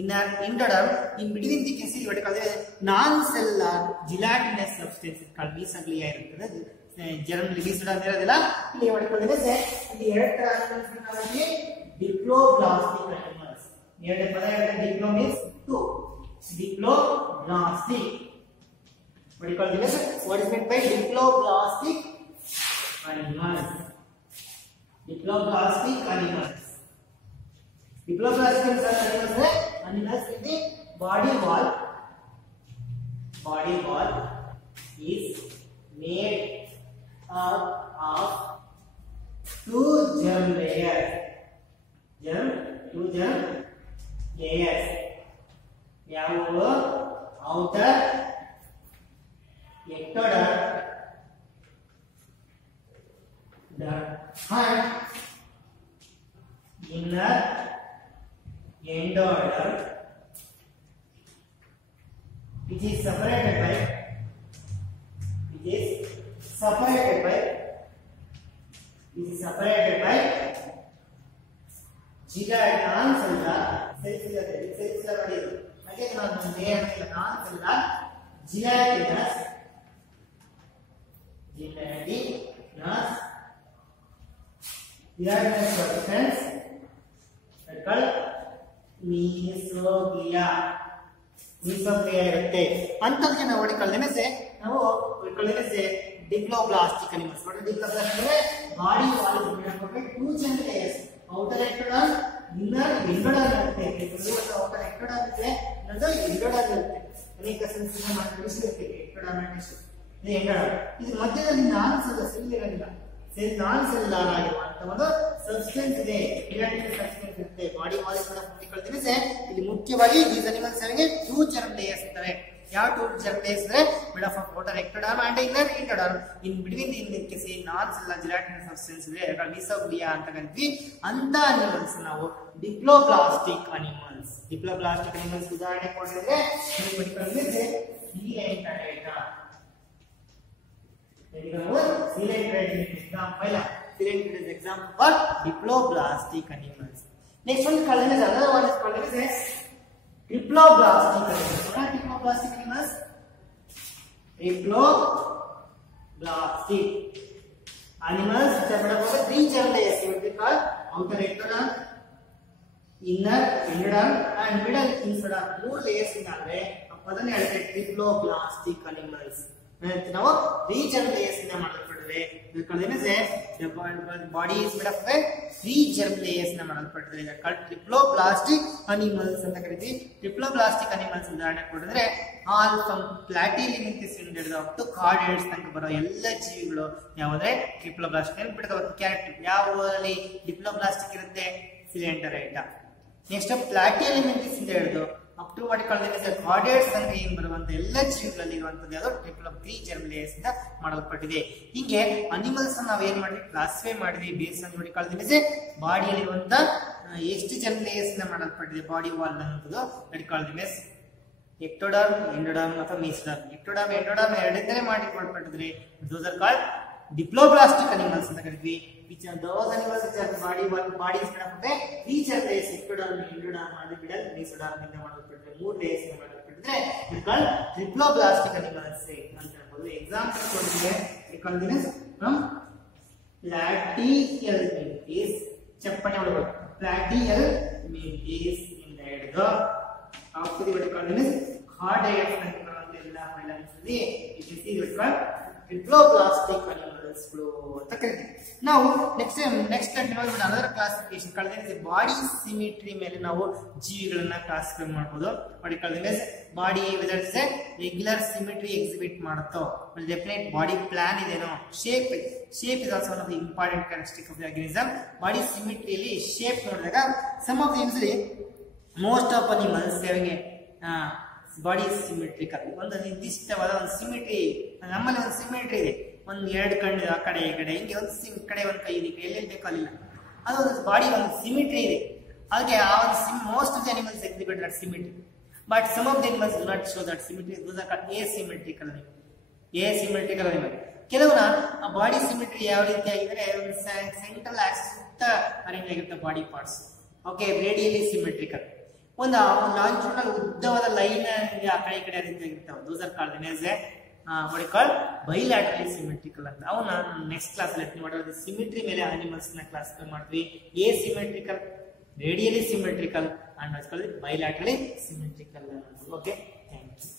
inner endoderm. in between the can see what you call the non cellular gelatinous substance called mesoglea ಇರುತ್ತದೆ. germ mesoderm ಇರೋದಿಲ್ಲ. ಇಲ್ಲಿ what you call them as ಇಲ್ಲಿ ಎರಡು animals ನಾವಿಲ್ಲಿ diploblastic animals. ಎರಡು ಪದ diplo means 2 diploblastic. what you call this? what is meant by diploblastic animals? diploblastic animals. diploblastic animals with the body wall is made up of 2 germ layers. two germ layers. ಯಾವುದು outer ectoderm and inner endoderm, which is separated by non-cellular gelatinous substance called mesoglea ಇರುತ್ತೆ. ಅಂತಕ್ಕೆ ನಾವು ನಾವು diploblastic animals. Diploblastic ಅಂದ್ರೆ body wall is made up of 2 germ layers. outer ectoderm, inner endoderm ಇರುತ್ತೆ. outer ectoderm ಇದೆ, ಇನ್ನೊಂದು endoderm ಇರುತ್ತೆ. ಅನೇಕ cells ಮಾಡಿರುತ್ತೆ ectoderm and tissue. ಇದು endoderm. ಇದು ಮಧ್ಯದಲ್ಲಿ ನಾನ್ ಸೆಲ್ ಇರಲ್ಲ. ನಾನ್ ಸೆಲ್ಯುಲಾರ್ ಆಗಿರುವಂತಹ ಒಂದು ಸಬ್ಸ್ಟೆನ್ಸ್ ಇದೆ, ಜಿಲಾಟಿನಸ್ ಸಬ್ಸ್ಟೆನ್ಸ್ ಇರುತ್ತೆ. ಬಾಡಿ ವಾಲ್ ಕೂಡ ಮುಟ್ಟಿಕೊಳ್ತೀವಿ. ಇಲ್ಲಿ ಮುಖ್ಯವಾಗಿ ಈ ಅನಿಮಲ್ಸ್ ಗೆ 2 germ layers ಇರ್ತವೆ. ಯಾವ 2 germ layers ಅಂದ್ರೆ made up of outer ectoderm and inner endoderm. in between the non cellular ಜಿಲಾಟಿನಸ್ substance ಇದೆ, ಮೆಸೋಗ್ಲಿಯಾ ಅಂತ ಕರಿತೀವಿ. ಅಂತ ಅನಿಮಲ್ಸ್ ನಾವು ಡಿಪ್ಲೋಬ್ಲಾಸ್ಟಿಕ್ ಅನಿಮಲ್ಸ್. ಉದಾಹರಣೆ ಕೊಟ್ಟಿದ್ರೆ example for diploblastic animals. Next one called as another one is called as triploblastic animals. What are triploblastic animals? Triploblastic. Animals which are made up of 3 germ layers, what we call outer ectoderm, inner endoderm and middle insularm. 3 layers ಇದ್ದಾವೆ. ಅದನ್ನ ಹೇಳ್ತಾರೆ triploblastic animals. ನಾವು 3 germ layers ಇಂದ ಮಾಡಲ್ಪಟ್ಟಿದೆ. The body is made up of 3 germ layers ಇಂದ ಮಾಡಲ್ಪಟ್ಟಿದೆ. They are called triploblastic animals ಅಂತ ಕರೀತೀವಿ. ಟ್ರಿಪ್ಲೋಬ್ಲಾಸ್ಟಿಕ್ ಅನಿಮಲ್ಸ್ ಉದಾಹರಣೆ ಕೊಡಿದ್ರೆ ಆಲ್ ಫ್ರಮ್ ಪ್ಲಾಟಿಲಿಮಿಂಥಿಸ್ ಇಂದ ಅಪ್ ಟು ಕಾರ್ಡೇಟ್ಸ್ ತನಕ ಬರೋ ಎಲ್ಲ ಜೀವಿಗಳು ಯಾವುದೇ ಟ್ರಿಪ್ಲೋಬ್ಲಾಸ್ಟಿಕ್ ನೆನಪಿಟ್ಕೋಬೇಕು. ಕ್ಯಾರೆಕ್ಟರ್ ಯಾವಲ್ಲಿ ಡಿಪ್ಲೋಬ್ಲಾಸ್ಟಿಕ್ ಇರುತ್ತೆ, ಸಿಲಿಂಡರೈಟ. ನೆಕ್ಸ್ಟ್ ಪ್ಲಾಟಿಲಿಮಿಂಥಿಸ್ ಇಂದ ಹಿಡಿದು up to what called chordates ತನಕ ಏನ್ ಬರುವಂತ ಎಲ್ಲ ಜೀವಿಗಳಲ್ಲಿ ಇರುವಂತದ್ದು ಯಾವುದು 3 germ layers ಇಂದ ಮಾಡಲ್ಪಟ್ಟಿದೆ. ಹೀಗೆ ಅನಿಮಲ್ಸ್ ನಾವು ಏನ್ ಮಾಡಿದ್ವಿ, ಕ್ಲಾಸಿಫೈ ಮಾಡಿದ್ವಿ ಬೇಸ್ ಆನ್ ವಾಟ್ ಕಾಲ್ಡ್ ಬಾಡಿಯಲ್ಲಿ ಇರುವಂತ ಎಷ್ಟು germ layers ಇಂದ ಮಾಡಲ್ಪಟ್ಟಿದೆ ಬಾಡಿ ವಾಲ್ ಅನ್ನೋದು ವಾಟ್ ಕಾಲ್ಡ್ ectoderm, endoderm ಅಥವಾ mesoderm. ectoderm, endoderm ಎರಡಿಂದಲೇ ಮಾಡಿಕೊಳ್ಳಲ್ಪಟ್ಟಿದ್ರೆ those are called diploblastic animals ಅಂತ ಕರೀತೀವಿ. which are those animals which are body is made up of 3 germ layers, ectoderm, endoderm and middle mesoderm ಇಂದ ಮಾಡಲ್ಪಟ್ಟಿದೆ. 3 layers ಇಂದ ಮಾಡಲ್ಪಟ್ಟಿದ್ರೆ they are called triploblastic animals ಅಂತ ಹೇಳ್ಬೋದು. Example ಕೊಟ್ಟಿದೆ from platyhelminths, ಚಪ್ಪಟೆ ಒಳಗೆ platyhelminths ಇಂದ ಹಿಡಿದು after the what called cardates and ಎಲ್ಲ ಫೈಲಮ್ಸ್ಲಿ you can see what called triploblastic animals ಅಂತ ಕರೀತೀವಿ. ನಾವು next another classification called body symmetry ಮೇಲೆ ನಾವು ಜೀವಿಗಳನ್ನ ಕ್ಲಾಸಿಫೈ ಮಾಡಬಹುದು. what called body whether it's a regular symmetry exhibit ಮಾಡುತ್ತೋ, ಡೆಫಿನೆಟ್ ಬಾಡಿ ಪ್ಲಾನ್ ಇದೆನೋ, shape is also one of the important characteristic of the organism. Body ಸಿಮಿಟ್ರಿಯಲ್ಲಿ shape ನೋಡಿದಾಗ some of the usually most of animals having a body is symmetrical. ಒಂದು ನಿರ್ದಿಷ್ಟವಾದ ಒಂದು symmetry, ನಮ್ಮಲ್ಲಿ ಒಂದು symmetry ಇದೆ, ಒಂದು 2 ಕಣ್ಣು ಆ ಕಡೆ ಈ ಕಡೆ ಹಿಂಗೆ ಒಂದು ಕಡೆ ಒಂದು ಕೈ ಇದೆ, ಎಲ್ಲೆಲ್ಲಿ ಬೇಕೋ ಅಲ್ಲಿಲ್ಲ, ಅದು ಒಂದು ಬಾಡಿ ಒಂದು ಸಿಮಿಟ್ರಿ ಇದೆ. ಅದಕ್ಕೆ ಆ ಒಂದು most of the animals exhibit that symmetry, but some of the animals do not show that symmetry. Those are called asymmetrical animal. ಕೆಲವನ್ನ ಆ ಬಾಡಿ ಸಿಮಿಟ್ರಿ ಯಾವ ರೀತಿ ಆಗಿದ್ರೆ ಒಂದು ಸೆಂಟ್ರಲ್ ಆಕ್ಸಿಸ್ ಸುತ್ತ ಅರೇಂಜ್ ಆಗಿರುತ್ತೆ body parts. Okay, radially symmetrical. ಒಂದು ಲಾಂಚೂನಲ್ಲಿ ಉದ್ದವಾದ ಲೈನ್ ಆ ಕಡೆ ಈ ಕಡೆ ರೀತಿ ಆಗಿರ್ತಾವೆ. Those are called what you call bilaterally symmetrical ಅಂತ. ಅವನ್ನ ನೆಕ್ಸ್ಟ್ ಕ್ಲಾಸ್ ಅಲ್ಲಿ ಮಾಡೋದು ಸಿಮಿಟ್ರಿ ಮೇಲೆ ಅನಿಮಲ್ಸ್ ನ ಕ್ಲಾಸಿಫೈ ಮಾಡ್ತೀವಿ. asymmetrical, radially symmetrical and bilaterally symmetrical. Okay, thank you.